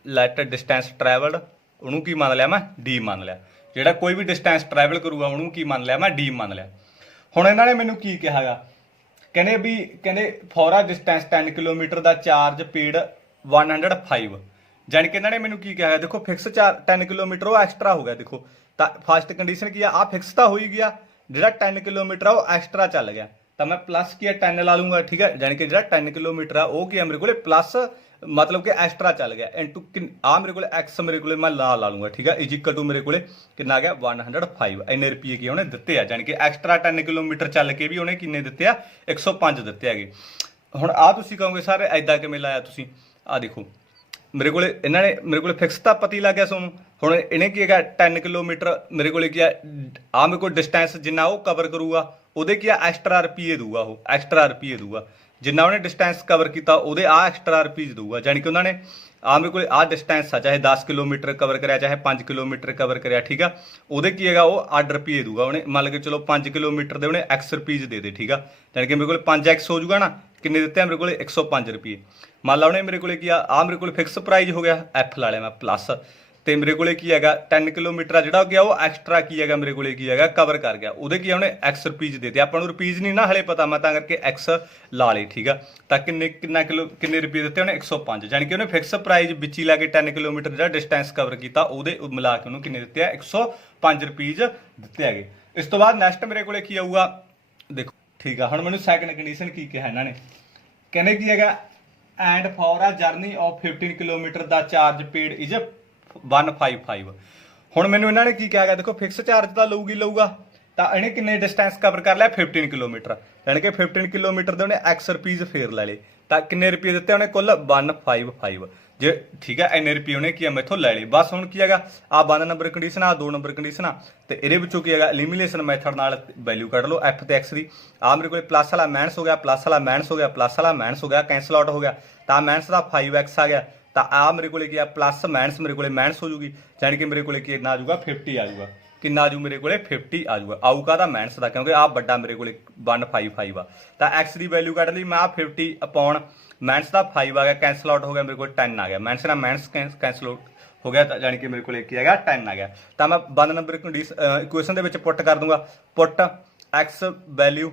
ਲੈਟ ਡਿਸਟੈਂਸ ਟਰੈਵਲਡ ਉਹਨੂੰ ਕੀ ਮੰਨ ਲਿਆ ਮੈਂ ਡੀ ਮੰਨ ਲਿਆ। ਜਿਹੜਾ ਕੋਈ ਵੀ ਡਿਸਟੈਂਸ ਟਰੈਵਲ ਕਰੂਗਾ ਉਹਨੂੰ ਕੀ ਮੰਨ ਲਿਆ ਮੈਂ ਡੀ ਮੰਨ ਲਿਆ। ਹੁਣ ਇਹਨਾਂ ਨੇ ਮੈਨੂੰ ਕੀ ਕਿਹਾ ਗਾ, ਕਹਿੰਦੇ ਵੀ ਕਹਿੰਦੇ ਫੋਰ ਆ ਡਿਸਟੈਂਸ 10 ਕਿਲੋਮੀਟਰ ਦਾ ਚਾਰਜ ਪੇਡ 105, ਜਾਣੀ ਕਿ ਇਹਨਾਂ ਨੇ ਮੈਨੂੰ ਕੀ ਕਿਹਾ, ਦੇਖੋ ਫਿਕਸ 10 ਕਿਲੋਮੀਟਰ ਉਹ ਐਕਸਟਰਾ ਹੋ ਗਿਆ। ਦੇਖੋ ਤਾਂ ਫਸਟ ਕੰਡੀਸ਼ਨ ਕੀ ਆ ਫਿਕਸ ਤਾਂ ਹੋ ਹੀ ਗਿਆ, ਜਿਹੜਾ 10 ਕਿਲੋਮੀਟਰ ਆ ਉਹ ਐਕਸਟਰਾ ਚੱਲ ਗਿਆ, ਤਾਂ ਮੈਂ ਪਲੱਸ ਕੀ 10 ਲਾ ਲੂੰਗਾ, ਠੀਕ ਹੈ। ਜਾਣੀ ਕਿ ਜਿਹੜਾ 10 ਕਿਲੋਮੀਟਰ ਆ ਉਹ ਕੀ ਆ ਮੇਰੇ ਕੋਲੇ ਪਲੱਸ मतलब कि एक्सट्रा चल गया इंटू आ मेरे को एक्स मेरे को मैं ला लूँगा, ठीक है, इज इक्वल टू मेरे को कितना आ गया 105। इन्ने रुपये की उन्हें दिते हैं, जानी कि एक्सट्रा 10 किलोमीटर चल के भी उन्हें किन्ने दिते हैं 105 दिते है। ਹੁਣ ਆ ਤੁਸੀਂ ਕਹੋਗੇ ਸਰ ਐਦਾਂ ਕਿਵੇਂ ਲਾਇਆ ਤੁਸੀਂ? ਆ ਦੇਖੋ ਮੇਰੇ ਕੋਲੇ ਇਹਨਾਂ ਨੇ ਮੇਰੇ ਕੋਲੇ ਫਿਕਸ ਤਾਂ ਪਤਾ ਹੀ ਲੱਗ ਗਿਆ ਤੁਹਾਨੂੰ। ਹੁਣ ਇਹਨੇ ਕੀ ਹੈਗਾ 10 ਕਿਲੋਮੀਟਰ ਮੇਰੇ ਕੋਲੇ ਕੀ ਆ ਮੇਰੇ ਕੋਲ ਡਿਸਟੈਂਸ ਜਿੰਨਾ ਉਹ ਕਵਰ ਕਰੂਗਾ ਉਹਦੇ ਕੀ ਆ ਐਕਸਟਰਾ ਰੁਪਈਏ ਦੂਗਾ, ਉਹ ਐਕਸਟਰਾ ਰੁਪਈਏ ਦੂਗਾ ਜਿੰਨਾ ਉਹਨੇ ਡਿਸਟੈਂਸ ਕਵਰ ਕੀਤਾ ਉਹਦੇ ਆ ਐਕਸਟਰਾ ਰੁਪਈਏ ਦੂਗਾ। ਜਾਣੀ ਕਿ ਉਹਨਾਂ ਨੇ ਆ ਮੇਰੇ ਕੋਲ ਆ ਡਿਸਟੈਂਸ ਆ ਚਾਹੇ 10 ਕਿਲੋਮੀਟਰ ਕਵਰ ਕਰਿਆ ਚਾਹੇ 5 ਕਿਲੋਮੀਟਰ ਕਵਰ ਕਰਿਆ, ਠੀਕ ਆ, ਉਹਦੇ ਕੀ ਹੈਗਾ ਉਹ ਅੱਡ ਰੁਪਈਏ ਦੂਗਾ। ਉਹਨੇ ਮੰਨ ਕੇ ਚਲੋ 5 ਕਿਲੋਮੀਟਰ ਦੇ ਉਹਨੇ ਐਕਸ ਰੁਪਈਏ ਦੇ ਠੀਕ ਆ, ਜਾਣੀ ਕਿ ਮੇਰੇ ਕੋਲ 5x ਹੋ ਜਾਊਗਾ ਨਾ, ਕਿੰਨੇ ਦਿੱਤੇ ਆ ਮੇਰੇ ਕੋਲ 105 ਰੁਪਏ। ਮੰਨ ਲਾ ਉਹਨੇ ਮੇਰੇ ਕੋਲ ਕੀ ਆ ਮੇਰੇ ਕੋਲ ਫਿਕਸ ਪ੍ਰਾਈਜ਼ ਹੋ ਗਿਆ, ਐਫ ਲਾ ਲਿਆ ਮੈਂ ਪਲੱਸ, ਤੇ ਮੇਰੇ ਕੋਲੇ ਕੀ ਹੈਗਾ 10 ਕਿਲੋਮੀਟਰ ਆ ਜਿਹੜਾ ਗਿਆ ਉਹ ਐਕਸਟਰਾ ਕੀ ਹੈਗਾ ਮੇਰੇ ਕੋਲੇ ਕੀ ਹੈਗਾ ਕਵਰ ਕਰ ਗਿਆ, ਉਹਦੇ ਕੀ ਉਹਨੇ ਐਕਸ ਰੁਪਈਜ਼ ਦੇ ਦਿੱਤੇ। ਆਪਾਂ ਨੂੰ ਰੁਪਈਜ਼ ਨਹੀਂ ਨਾ ਹਲੇ ਪਤਾ, ਮੈਂ ਤਾਂ ਕਰਕੇ ਐਕਸ ਲਾ ਲਈ, ਠੀਕ ਆ। ਤਾਂ ਕਿੰਨੇ ਰੁਪਏ ਦਿੱਤੇ ਉਹਨੇ 105, ਜਾਣੀ ਕਿ ਉਹਨੇ ਫਿਕਸ ਪ੍ਰਾਈਜ਼ ਵਿੱਚ ਹੀ ਲਾ ਕੇ 10 ਕਿਲੋਮੀਟਰ ਜਿਹੜਾ ਡਿਸਟੈਂਸ ਕਵਰ ਕੀਤਾ ਉਹਦੇ ਮਿਲਾ ਕੇ ਉਹਨੂੰ ਕਿੰਨੇ ਦਿੱਤੇ ਆ 105 ਰੁਪਈਜ਼ ਦਿੱਤੇ ਹੈਗੇ। ਇਸ ਤੋਂ ਬਾਅਦ ਨੈਕਸਟ ਮੇਰੇ ਕੋਲੇ ਕੀ ਆਊਗਾ ਦੇਖੋ, ਠੀਕ ਆ। ਹੁਣ ਮੈਨੂੰ ਸੈਕੰਡ ਕੰਡੀਸ਼ਨ ਕੀ ਕਿਹਾ ਇਹਨਾਂ ਨੇ, ਕਹਿੰਦੇ ਕੀ ਹੈਗਾ and for a journey of 15 kilometre ਦਾ ਚਾਰਜ ਪੇਡ ਇਜ਼ 155। ਹੁਣ ਮੈਨੂੰ ਇਹਨਾਂ ਨੇ ਕੀ ਕਿਹਾ ਹੈਗਾ ਦੇਖੋ ਫਿਕਸ ਚਾਰਜ ਤਾਂ ਲਊਗਾ, ਤਾਂ ਇਹਨੇ ਕਿੰਨੇ ਡਿਸਟੈਂਸ ਕਵਰ ਕਰ ਲਿਆ 15 ਕਿਲੋਮੀਟਰ, ਯਾਨੀ ਕਿ 15 ਕਿਲੋਮੀਟਰ ਦੇ ਉਹਨੇ ਐਕਸ ਰੁਪਈਜ਼ ਫੇਰ ਲੈ ਲਏ, ਤਾਂ ਕਿੰਨੇ ਰੁਪਏ ਦਿੱਤੇ ਉਹਨੇ ਕੁੱਲ 155 ਜੇ, ਠੀਕ ਹੈ। ਇੰਨੇ ਰੁਪਏ ਉਹਨੇ ਕੀ ਮੈਥੋਂ ਲੈ ਲਏ। ਬਸ ਹੁਣ ਕੀ ਹੈਗਾ ਆ 1 ਨੰਬਰ ਕੰਡੀਸ਼ਨ ਆ 2 ਨੰਬਰ ਕੰਡੀਸ਼ਨ ਆ, ਤੇ ਇਹਦੇ ਵਿੱਚੋਂ ਕੀ ਹੈਗਾ ਐਲੀਮੀਨੇਸ਼ਨ ਮੈਥਡ ਨਾਲ ਵੈਲਿਊ ਕੱਢ ਲਓ ਐਫ ਤੇ ਐਕਸ ਦੀ। ਆ ਮੇਰੇ ਕੋਲ ਪਲੱਸ ਵਾਲਾ ਮਾਈਨਸ ਹੋ ਗਿਆ, ਪਲੱਸ ਵਾਲਾ ਮਾਈਨਸ ਹੋ ਗਿਆ, ਪਲੱਸ ਵਾਲਾ ਮਾਈਨਸ ਹੋ ਗਿਆ, ਕੈਂਸਲ ਆਊਟ ਹੋ ਗਿਆ, ਤਾਂ ਮਾਈਨਸ ਦਾ 5x ਆ ਗਿਆ, ਤਾਂ ਆ ਮੇਰੇ ਕੋਲੇ ਕੀ ਆ ਪਲੱਸ ਮਾਈਨਸ ਮੇਰੇ ਕੋਲੇ ਮਾਈਨਸ ਹੋ ਜੂਗੀ, ਜਾਣੀ ਕਿ ਮੇਰੇ ਕੋਲੇ ਕਿੰਨਾ ਆ ਜਾਊਗਾ 50 ਆ ਜਾਊਗਾ। ਕਿੰਨਾ ਆ ਜੂ ਮੇਰੇ ਕੋਲੇ 50 ਆ ਜਾਊਗਾ। ਆਊਗਾ ਦਾ ਮਾਈਨਸ ਦਾ ਕਿਉਂਕਿ ਆ ਵੱਡਾ ਮੇਰੇ ਕੋਲੇ 155 ਆ, ਤਾਂ x ਦੀ ਵੈਲਿਊ ਕੱਢ ਲਈ ਮੈਂ ਆ 50 ਅਪੋਨ ਮਾਈਨਸ ਦਾ 5 ਆ ਗਿਆ, ਕੈਂਸਲ ਆਊਟ ਹੋ ਗਿਆ, ਮੇਰੇ ਕੋਲ 10 ਆ ਗਿਆ, ਮਾਈਨਸ ਨਾਲ ਮਾਈਨਸ ਕੈਂਸਲ ਆਊਟ ਹੋ ਗਿਆ, ਤਾਂ ਜਾਣੀ ਕਿ ਮੇਰੇ ਕੋਲੇ ਕੀ ਹੈਗਾ 10 ਆ ਗਿਆ। ਤਾਂ ਮੈਂ 1 ਨੰਬਰ ਇਕੁਏਸ਼ਨ ਦੇ ਵਿੱਚ ਪੁੱਟ ਕਰ ਦੂੰਗਾ, ਪੁੱਟ x ਵੈਲਿਊ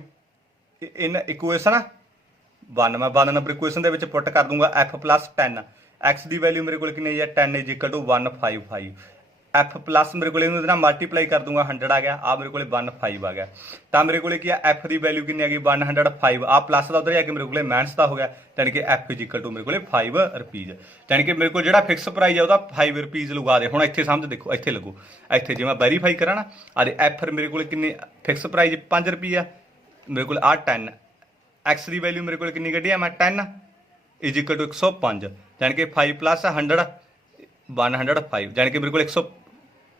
ਇਨ ਇਕੁਏਸ਼ਨ 1, ਮੈਂ 1 ਨੰਬਰ ਇਕੁਏਸ਼ਨ ਦੇ ਵਿੱਚ ਪੁੱਟ ਕਰ ਦੂੰਗਾ f ਪਲੱਸ 10, x ਦੀ ਵੈਲਿਊ ਮੇਰੇ ਕੋਲ ਕਿੰਨੀ ਹੈ 10 is equal to 155, f plus ਮੇਰੇ ਕੋਲ ਇਹਨੂੰ ਇਹਦੇ ਨਾਲ ਮਲਟੀਪਲਾਈ ਕਰ ਦੂੰਗਾ 100 ਆ ਗਿਆ, ਆ ਮੇਰੇ ਕੋਲੇ 15 ਆ ਗਿਆ, ਤਾਂ ਮੇਰੇ ਕੋਲੇ ਕੀ ਆ f ਦੀ ਵੈਲਿਊ ਕਿੰਨੀ ਆ ਗਈ 105, ਆ ਪਲੱਸ ਦਾ ਉਧਰ ਜਾ ਕੇ ਮੇਰੇ ਕੋਲੇ ਮਾਈਨਸ ਦਾ ਹੋ ਗਿਆ, ਯਾਨੀ ਕਿ f ਇਜ਼ ਇਕੁਅਲ ਟੂ ਮੇਰੇ ਕੋਲੇ 5 ਰੁਪਈਜ਼, ਯਾਨੀ ਕਿ ਮੇਰੇ ਕੋਲ ਜਿਹੜਾ ਫਿਕਸ ਪ੍ਰਾਈਸ ਆ ਉਹਦਾ 5 ਰੁਪਈਜ਼ ਲਗਾ ਦੇ। ਹੁਣ ਇੱਥੇ ਸਮਝ ਦੇਖੋ, ਇੱਥੇ ਲੱਗੋ, ਇੱਥੇ ਜੇ ਮੈਂ ਵੈਰੀਫਾਈ ਕਰਾਂ ਨਾ ਆ ਦੇ f ਮੇਰੇ ਕੋਲੇ ਕਿੰਨੇ ਫਿਕਸ ਪ੍ਰਾਈਸ 5 ਰੁਪਏ ਆ, ਮੇਰੇ ਕੋਲ ਆ 10, x ਦੀ ਵੈਲਿਊ ਮੇਰੇ ਕੋਲ ਕਿੰਨੀ ਕੱਢੀ ਆ ਮੈਂ 10 ਇਜ਼ ਇਕੁਅਲ ਟੂ 105, ਜਾਣੀ ਕਿ 5 ਪਲੱਸ 100 105, ਜਾਣੀ ਕਿ ਮੇਰੇ ਕੋਲ 100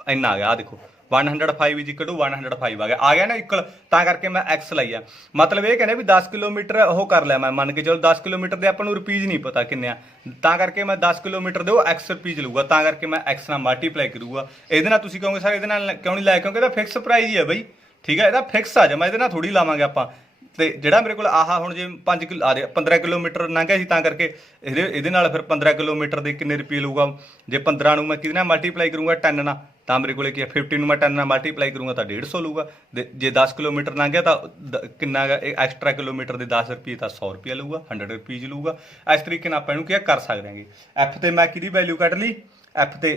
ਇੰਨਾ ਆ ਗਿਆ, ਆ ਦੇਖੋ 105 ਇਜ਼ ਇਕੁਅਲ ਟੂ 105 ਆ ਗਿਆ ਨਾ ਇਕੁਅਲ, ਤਾਂ ਕਰਕੇ ਮੈਂ x ਲਈ ਆ। ਮਤਲਬ ਇਹ ਕਹਿੰਦੇ ਵੀ 10 ਕਿਲੋਮੀਟਰ ਉਹ ਕਰ ਲਿਆ ਮੈਂ, ਮੰਨ ਕੇ ਚਲੋ 10 ਕਿਲੋਮੀਟਰ ਦੇ ਆਪਾਂ ਨੂੰ ਰੁਪਈਜ਼ ਨਹੀਂ ਪਤਾ ਕਿੰਨੇ ਆ, ਤਾਂ ਕਰਕੇ ਮੈਂ 10 ਕਿਲੋਮੀਟਰ ਦੇ ਉਹ x ਰੁਪਈਜ਼ ਲਊਗਾ, ਤਾਂ ਕਰਕੇ ਮੈਂ x ਨਾਲ ਮਲਟੀਪਲਾਈ ਕਰੂਗਾ। ਇਹਦੇ ਨਾਲ ਤੁਸੀਂ ਕਹੋਗੇ ਸਰ ਇਹਦੇ ਨਾਲ ਕਿਉਂ ਨਹੀਂ ਲਾਇਆ, ਕਿਉਂਕਿ ਇਹਦਾ ਫਿਕਸ ਪ੍ਰਾਈਸ ਹੀ ਹੈ ਬਈ, ਠੀਕ ਹੈ, ਇਹਦਾ ਫਿਕਸ ਆ ਜਾ, ਮੈਂ ਇਹਦੇ ਨਾਲ ਥੋੜੀ ਲਾਵਾਂਗੇ ਆਪਾਂ। ਤੇ ਜਿਹੜਾ ਮੇਰੇ ਕੋਲ ਆਹ ਹੁਣ ਜੇ 15 ਕਿਲੋਮੀਟਰ ਲੰਘਿਆ ਸੀ, ਤਾਂ ਕਰਕੇ ਇਹਦੇ ਨਾਲ ਫਿਰ 15 ਕਿਲੋਮੀਟਰ ਦੇ ਕਿੰਨੇ ਰੁਪਏ ਲਊਗਾ, ਜੇ 15 ਨੂੰ ਮੈਂ ਕਿਹਦੇ ਨਾਲ ਮਲਟੀਪਲਾਈ ਕਰੂੰਗਾ 10 ਨਾਲ, ਤਾਂ ਮੇਰੇ ਕੋਲੇ ਕੀ 50 ਨੂੰ ਮੈਂ 10 ਨਾਲ ਮਲਟੀਪਲਾਈ ਕਰੂੰਗਾ ਤਾਂ 150 ਲਊਗਾ, ਜੇ 10 ਕਿਲੋਮੀਟਰ ਲੰਘਿਆ ਤਾਂ ਕਿੰਨਾ ਐਕਸਟਰਾ ਕਿਲੋਮੀਟਰ ਦੇ 10 ਰੁਪਏ ਤਾਂ 100 ਰੁਪਏ ਲਊਗਾ, 100 ਰੁਪੀਜ਼ ਲਊਗਾ। ਇਸ ਤਰੀਕੇ ਨਾਲ ਆਪਾਂ ਇਹਨੂੰ ਕੀ ਕਰ ਸਕਦੇ ਹਾਂਗੇ। ਐਫ ਤੇ ਮੈਂ ਕਿਹਦੀ ਵੈਲਿਊ ਕੱਢ ਲਈ, ਐਫ ਤੇ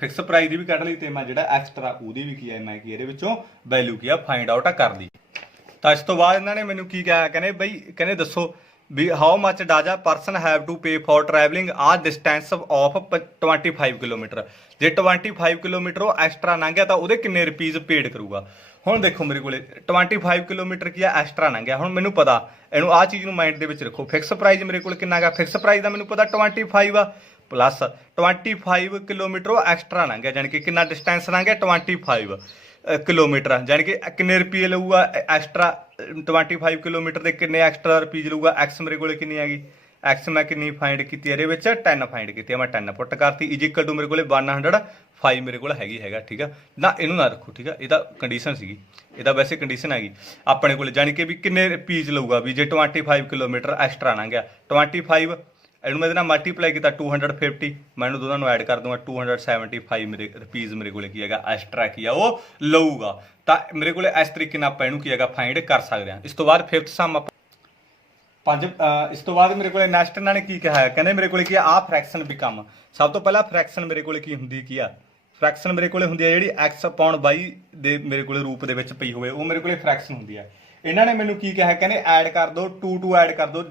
ਫਿਕਸ ਪ੍ਰਾਈਸ ਦੀ ਵੀ ਕੱਢ ਲਈ, ਤੇ ਮੈਂ ਜਿਹੜਾ ਐਕਸਟਰਾ ਉਹਦੀ ਵੀ ਕੀ ਹੈ ਮੈਂ ਕੀ ਇਹਦੇ ਵਿੱਚੋਂ ਵੈਲਿਊ ਕੀ ਆ ਫਾਈਂਡ ਆਊਟ ਕਰ ਲਈ। ਤਾਂ ਇਸ ਤੋਂ ਬਾਅਦ ਇਹਨਾਂ ਨੇ ਮੈਨੂੰ ਕੀ ਕਿਹਾ, ਕਹਿੰਦੇ ਬਈ ਕਹਿੰਦੇ ਦੱਸੋ ਵੀ how much does a person have to pay for travelling a distance of 25 kilometre, ਜੇ 25 ਕਿਲੋਮੀਟਰ ਉਹ ਐਕਸਟਰਾ ਲੰਘਿਆ ਤਾਂ ਉਹਦੇ ਕਿੰਨੇ ਰੁਪਈਜ਼ ਪੇਡ ਕਰੂਗਾ। ਹੁਣ ਦੇਖੋ ਮੇਰੇ ਕੋਲੇ 25 ਕਿਲੋਮੀਟਰ ਕੀ ਆ ਐਕਸਟਰਾ ਲੰਘਿਆ, ਹੁਣ ਮੈਨੂੰ ਪਤਾ ਇਹਨੂੰ ਆਹ ਚੀਜ਼ ਨੂੰ ਮਾਈਂਡ ਦੇ ਵਿੱਚ ਰੱਖੋ, ਫਿਕਸ ਪ੍ਰਾਈਸ ਮੇਰੇ ਕੋਲ ਕਿੰਨਾ ਗਾ, ਫਿਕਸ ਪ੍ਰਾਈਸ ਦਾ ਮੈਨੂੰ ਪਤਾ 25 ਆ, ਪਲੱਸ 25 ਕਿਲੋਮੀਟਰ ਉਹ ਐਕਸਟਰਾ ਲੰਘਿਆ, ਜਾਣੀ ਕਿ ਕਿੰਨਾ ਡਿਸਟੈਂਸ ਲੰਘਿਆ 25 ਕਿਲੋਮੀਟਰ, ਜਾਣੀ ਕਿ ਕਿੰਨੇ ਰੁਪਏ ਲਊਗਾ ਐਕਸਟਰਾ 25 ਕਿਲੋਮੀਟਰ ਦੇ ਕਿੰਨੇ ਐਕਸਟਰਾ ਰੁਪਈਜ਼ ਲਊਗਾ। ਐਕਸ ਮੇਰੇ ਕੋਲੇ ਕਿੰਨੀ ਆ ਗਈ, ਐਕਸ ਮੈਂ ਕਿੰਨੀ ਫਾਈਂਡ ਕੀਤੀ ਇਹਦੇ ਵਿੱਚ 10 ਫਾਈਂਡ ਕੀਤੀ, ਮੈਂ 10 ਪੁੱਟ ਕਰਤੀ ਇਜ਼ ਇਕੁਅਲ ਟੂ ਮੇਰੇ ਕੋਲੇ 105 ਮੇਰੇ ਕੋਲ ਹੈਗਾ, ਠੀਕ ਆ ਨਾ, ਇਹਨੂੰ ਨਾ ਰੱਖੋ, ਠੀਕ ਆ, ਇਹ ਤਾਂ ਕੰਡੀਸ਼ਨ ਸੀਗੀ, ਇਹਦਾ ਵੈਸੇ ਕੰਡੀਸ਼ਨ ਹੈਗੀ ਆਪਣੇ ਕੋਲੇ, ਜਾਣੀ ਕਿ ਵੀ ਕਿੰਨੇ ਰੁਪਈਜ਼ ਲਊਗਾ ਵੀ ਜੇ 25 ਕਿਲੋਮੀਟਰ ਐਕਸਟਰਾ ਲੰਘ ਗਿਆ 25, ਇਹਨੂੰ ਮੈਂ ਇਹਦੇ ਨਾਲ ਮਲਟੀਪਲਾਈ ਕੀਤਾ 250, ਮੈਂ ਇਹਨੂੰ ਦੋਨਾਂ ਨੂੰ ਐਡ ਕਰ ਦੂੰਗਾ 275 ਮੇਰੇ ਰੁਪਈਜ਼ ਮੇਰੇ ਕੋਲੇ ਕੀ ਹੈਗਾ ਐਕਸਟਰਾ ਕੀ ਆ ਉਹ ਲਊਗਾ। ਤਾਂ ਮੇਰੇ ਕੋਲੇ ਇਸ ਤਰੀਕੇ ਨਾਲ ਆਪਾਂ ਇਹਨੂੰ ਕੀ ਹੈਗਾ ਫਾਈਂਡ ਕਰ ਸਕਦੇ ਹਾਂ। ਇਸ ਤੋਂ ਬਾਅਦ 5th ਸਮ ਇਸ ਤੋਂ ਬਾਅਦ ਮੇਰੇ ਕੋਲੇ ਨੈਕਸਟ ਇਹਨਾਂ ਨੇ ਕੀ ਕਿਹਾ ਹੈ, ਕਹਿੰਦੇ ਮੇਰੇ ਕੋਲੇ ਕੀ ਆ ਫ੍ਰੈਕਸ਼ਨ ਬਿਕਮ, ਸਭ ਤੋਂ ਪਹਿਲਾਂ ਫ੍ਰੈਕਸ਼ਨ ਮੇਰੇ ਕੋਲੇ ਕੀ ਹੁੰਦੀ ਕੀ ਆ, ਫ੍ਰੈਕਸ਼ਨ ਮੇਰੇ ਕੋਲੇ ਹੁੰਦੀ ਆ ਜਿਹੜੀ x ਅਪੋਨ y ਦੇ ਮੇਰੇ ਕੋਲੇ ਰੂਪ ਦੇ ਵਿੱਚ ਪਈ ਹੋਵੇ, ਉਹ ਮੇਰੇ ਕੋਲੇ ਫ੍ਰੈਕਸ਼ਨ ਹੁੰਦੀ ਆ। ਇਹਨਾਂ ਨੇ ਮੈਨੂੰ ਕੀ ਕਿਹਾ, ਕਹਿੰਦੇ ਐਡ ਕਰ ਦੋ 2 ਐਡ ਕਰ ਦੋ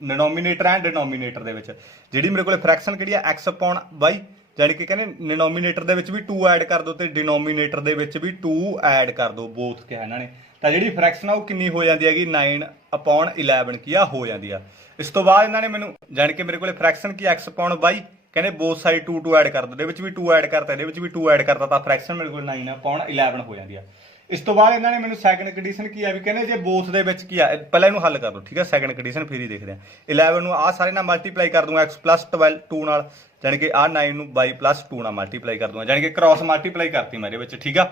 ਡਿਨੋਮੀਨੇਟਰ ਐਂਡ ਡਿਨੋਮੀਨੇਟਰ ਦੇ ਵਿੱਚ, ਜਿਹੜੀ ਮੇਰੇ ਕੋਲੇ ਫ੍ਰੈਕਸ਼ਨ ਕਿਹੜੀ ਆ x ਅਪੋਨ y, ਜਾਣੀ ਕਿ ਕਹਿੰਦੇ ਡਿਨੋਮੀਨੇਟਰ ਦੇ ਵਿੱਚ ਵੀ 2 ਐਡ ਕਰ ਦੋ ਤੇ ਡਿਨੋਮੀਨੇਟਰ ਦੇ ਵਿੱਚ ਵੀ 2 ਐਡ ਕਰ ਦੋ, ਬੋਥ ਕਿਹਾ ਇਹਨਾਂ ਨੇ। ਤਾਂ ਜਿਹੜੀ ਫ੍ਰੈਕਸ਼ਨ ਆ ਉਹ ਕਿੰਨੀ ਹੋ ਜਾਂਦੀ ਹੈਗੀ 9/11 ਕੀ ਆ ਹੋ ਜਾਂਦੀ ਆ। ਇਸ ਤੋਂ ਬਾਅਦ ਇਹਨਾਂ ਨੇ ਮੈਨੂੰ ਜਾਣ ਕੇ ਮੇਰੇ ਕੋਲੇ ਫ੍ਰੈਕਸ਼ਨ ਕੀ x/y ਕਹਿੰਦੇ ਬੋਥ ਸਾਈਡ 2 ਐਡ ਕਰ ਦੋ, ਇਹਦੇ ਵਿੱਚ ਵੀ 2 ਐਡ ਕਰਤਾ, ਇਹਦੇ ਵਿੱਚ ਵੀ 2 ਐਡ ਕਰਤਾ, ਤਾਂ ਫ੍ਰੈਕਸ਼ਨ ਮੇਰੇ ਕੋਲ 9/11 ਹੋ ਜਾਂਦੀ ਆ। ਇਸ ਤੋਂ ਬਾਅਦ ਇਹਨਾਂ ਨੇ ਮੈਨੂੰ ਸੈਕੰਡ ਕੰਡੀਸ਼ਨ ਕੀ ਆ ਵੀ ਕਹਿੰਦੇ ਜੇ ਬੋਥ ਦੇ ਵਿੱਚ ਕੀ ਆ, ਪਹਿਲਾਂ ਇਹਨੂੰ ਹੱਲ ਕਰ ਲਓ ਠੀਕ ਆ, ਸੈਕੰਡ ਕੰਡੀਸ਼ਨ ਫਿਰ ਹੀ ਦੇਖਦੇ ਆ। 11 ਨੂੰ ਆਹ ਸਾਰੇ ਨਾਲ ਮਲਟੀਪਲਾਈ ਕਰ ਦੂੰਗਾ x+2 ਨਾਲ, ਜਾਣੀ ਕਿ ਆਹ 9 ਨੂੰ y+2 ਨਾਲ ਮਲਟੀਪਲਾਈ ਕਰ ਦੂੰਗਾ, ਜਾਣੀ ਕਿ ਕ੍ਰਾਸ ਮਲਟੀਪਲਾਈ ਕਰਤੀ ਮੈਂ ਇਹਦੇ ਵਿੱਚ ਠੀਕ ਆ।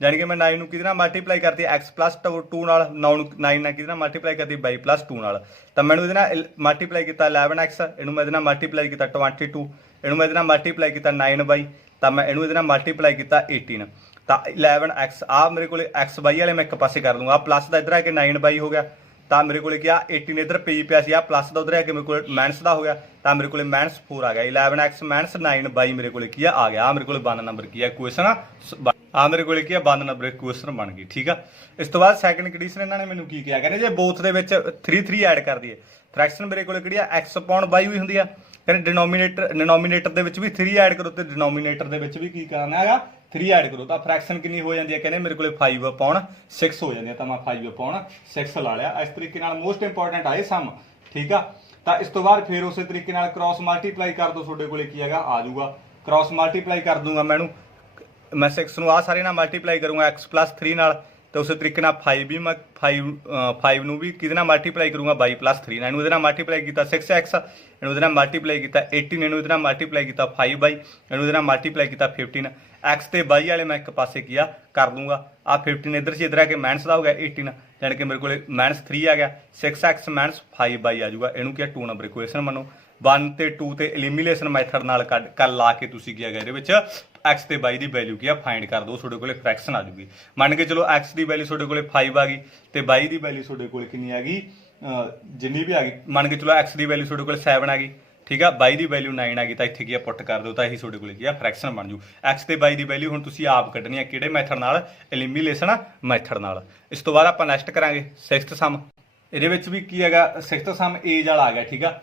ਜਾਣੀ ਕਿ ਮੈਂ 9 ਨੂੰ ਕਿਹਦੇ ਨਾਲ ਮਲਟੀਪਲਾਈ ਕਰਤੀ x+2 ਨਾਲ, 9 ਨਾਲ ਕਿਹਦੇ ਨਾਲ ਮਲਟੀਪਲਾਈ ਕਰਤੀ y+2 ਨਾਲ, ਤਾਂ ਮੈਨੂੰ ਇਹਦੇ ਨਾਲ ਮਲਟੀਪਲਾਈ ਕੀਤਾ 11x, ਇਹਨੂੰ ਮੈਂ ਇਹਦੇ ਨਾਲ ਮਲਟੀਪਲਾਈ ਕੀਤਾ 22, ਇਹਨੂੰ ਮੈਂ ਇਹਦੇ ਨਾਲ ਮਲਟੀਪਲਾਈ ਕੀਤਾ 9y, ਤਾਂ ਮੈਂ ਇਹਨੂੰ ਇਹਦੇ ਨਾਲ ਮਲਟੀਪਲਾਈ ਕੀਤਾ 18, ਤਾਂ 11x ਆ ਮੇਰੇ ਕੋਲੇ xy ਵਾਲੇ ਮੈਂ ਇੱਕ ਪਾਸੇ ਕਰ ਦੂੰਗਾ, ਪਲੱਸ ਦਾ ਇੱਧਰ ਆ ਕੇ 9y ਹੋ ਗਿਆ, ਤਾਂ ਮੇਰੇ ਕੋਲੇ ਕੀ ਆ 18 ਇੱਧਰ ਪਈ ਪਿਆ ਸੀ, ਆ ਪਲੱਸ ਦਾ ਉਧਰ ਆ ਕੇ ਮੇਰੇ ਕੋਲੇ ਮਾਈਨਸ ਦਾ ਹੋ ਗਿਆ, ਤਾਂ ਮੇਰੇ ਕੋਲੇ -4 ਆ ਗਿਆ। 11x - 9y ਮੇਰੇ ਕੋਲੇ ਕੀ ਆ ਗਿਆ, ਆ ਮੇਰੇ ਕੋਲੇ 1 ਨੰਬਰ ਕੀ ਆ ਇਕੁਏਸ਼ਨ ਆ ਮੇਰੇ ਕੋਲੇ ਕੀ ਆ 1 ਨੰਬਰ ਇਕੁਏਸ਼ਨ ਬਣ ਗਈ ਠੀਕ ਆ। ਇਸ ਤੋਂ ਬਾਅਦ ਸੈਕੰਡ ਕੰਡੀਸ਼ਨ ਇਹਨਾਂ ਨੇ ਮੈਨੂੰ ਕੀ ਕਿਹਾ, ਕਹਿੰਦੇ ਜੇ ਬੋਥ ਦੇ ਵਿੱਚ 3 ਐਡ ਕਰ ਦਈਏ, ਫ੍ਰੈਕਸ਼ਨ ਮੇਰੇ ਕੋਲੇ ਕਿਹੜੀ ਆ x/y ਹੋਈ ਹੁੰਦੀ ਆ, ਕਹਿੰਦੇ ਡਿਨੋਮੀਨੇਟਰ ਦੇ ਵਿੱਚ ਵੀ 3 ਐਡ ਕਰੋ ਤੇ ਡਿਨੋਮੀਨੇਟਰ ਦੇ ਵਿੱਚ ਵੀ ਕੀ ਕਰਨਾ ਹੈਗਾ 3 ਐਡ ਕਰੋ, ਤਾਂ ਫ੍ਰੈਕਸ਼ਨ ਕਿੰਨੀ ਹੋ ਜਾਂਦੀ ਹੈ, ਕਹਿੰਦੇ ਮੇਰੇ ਕੋਲੇ 5/6 ਹੋ ਜਾਂਦੀ ਹੈ, ਤਾਂ ਮੈਂ 5/6 ਲਾ ਲਿਆ। ਇਸ ਤਰੀਕੇ ਨਾਲ ਮੋਸਟ ਇੰਪੋਰਟੈਂਟ ਆ ਇਹ ਸਮ ਠੀਕ ਆ। ਤਾਂ ਇਸ ਤੋਂ ਬਾਅਦ ਫਿਰ ਉਸੇ ਤਰੀਕੇ ਨਾਲ ਕ੍ਰਾਸ ਮਲਟੀਪਲਾਈ ਕਰ ਦੋ, ਤੁਹਾਡੇ ਕੋਲੇ ਕੀ ਹੈਗਾ ਆ ਜਾਊਗਾ, ਕ੍ਰਾਸ ਮਲਟੀਪਲਾਈ ਕਰ ਦੂੰਗਾ ਮੈਂ 6 ਨੂੰ ਆ ਸਾਰੇ ਨਾਲ ਮਲਟੀਪਲਾਈ ਕਰੂੰਗਾ x+3 ਨਾਲ, ਤੇ ਉਸੇ ਤਰੀਕੇ ਨਾਲ 5 ਵੀ ਮੈਂ 5 ਨੂੰ ਵੀ ਕਿਹਦੇ ਨਾਲ ਮਲਟੀਪਲਾਈ ਕਰੂੰਗਾ y+3 ਨਾਲ, ਇਹਨੂੰ ਇਹਦੇ ਨਾਲ ਮਲਟੀਪਲਾਈ ਕੀਤਾ 6x, ਇਹਨੂੰ ਇਹਦੇ ਨਾਲ ਮਲਟੀਪਲਾਈ ਕੀਤਾ 18, ਇਹਨੂੰ ਇਹਦੇ ਨਾਲ ਮਲਟੀਪਲਾਈ ਕੀਤਾ 5y, ਇਹਨੂੰ ਇਹਦੇ ਨਾਲ ਮਲਟੀਪਲਾਈ ਕੀਤਾ 15, x ਤੇ y ਵਾਲੇ ਮੈਂ ਇੱਕ ਪਾਸੇ ਕੀ ਆ ਕਰ ਦੂੰਗਾ, ਆ 15 ਇੱਧਰ ਸੀ, ਇੱਧਰ ਆ ਕੇ ਮਾਈਨਸ ਦਾ ਹੋ ਗਿਆ 18, ਜਾਣੀ ਕਿ ਮੇਰੇ ਕੋਲੇ -3 ਆ ਗਿਆ, 6x - 5y ਆ ਜਾਊਗਾ, ਇਹਨੂੰ ਕੀ 2 ਨੰਬਰ ਇਕੁਏਸ਼ਨ ਮੰਨੋ। 1 ਤੇ 2 ਤੇ ਐਲੀਮੀਨੇਸ਼ਨ ਮੈਥਡ ਨਾਲ ਕੱਲ ਲਾ ਕੇ ਤੁਸੀਂ ਕੀ ਹੈਗਾ ਇਹਦੇ ਵਿੱਚ x ਤੇ y ਦੀ ਵੈਲਿਊ ਕੀ ਆ ਫਾਈਂਡ ਕਰ ਦਿਓ, ਤੁਹਾਡੇ ਕੋਲੇ ਫ੍ਰੈਕਸ਼ਨ ਆ ਜੂਗੀ। ਮੰਨ ਕੇ ਚਲੋ x ਦੀ ਵੈਲਿਊ ਤੁਹਾਡੇ ਕੋਲੇ 5 ਆ ਗਈ ਤੇ y ਦੀ ਵੈਲਿਊ ਤੁਹਾਡੇ ਕੋਲੇ ਕਿੰਨੀ ਆ ਗਈ, ਜਿੰਨੀ ਵੀ ਆ ਗਈ, ਮੰਨ ਕੇ ਚਲੋ x ਦੀ ਵੈਲਿਊ ਤੁਹਾਡੇ ਕੋਲੇ 7 ਆ ਗਈ ਠੀਕ ਆ, y ਦੀ ਵੈਲਿਊ 9 ਆ ਗਈ, ਤਾਂ ਇੱਥੇ ਕੀ ਆ ਪੁੱਟ ਕਰ ਦਿਓ, ਤਾਂ ਇਹੀ ਤੁਹਾਡੇ ਕੋਲੇ ਕੀ ਆ ਫ੍ਰੈਕਸ਼ਨ ਬਣ ਜੂ। x ਤੇ y ਦੀ ਵੈਲਿਊ ਹੁਣ ਤੁਸੀਂ ਆਪ ਕੱਢਣੀ ਆ, ਕਿਹੜੇ ਮੈਥਡ ਨਾਲ, ਐਲੀਮੀਨੇਸ਼ਨ ਮੈਥਡ ਨਾਲ। ਇਸ ਤੋਂ ਬਾਅਦ ਆਪਾਂ ਨੈਕਸਟ ਕਰਾਂਗੇ 6th ਸਮ, ਇਹਦੇ ਵਿੱਚ ਵੀ ਕੀ ਹੈਗਾ 6th ਸਮ ਏਜ ਵਾਲਾ ਆ ਗਿਆ ਠੀਕ ਆ।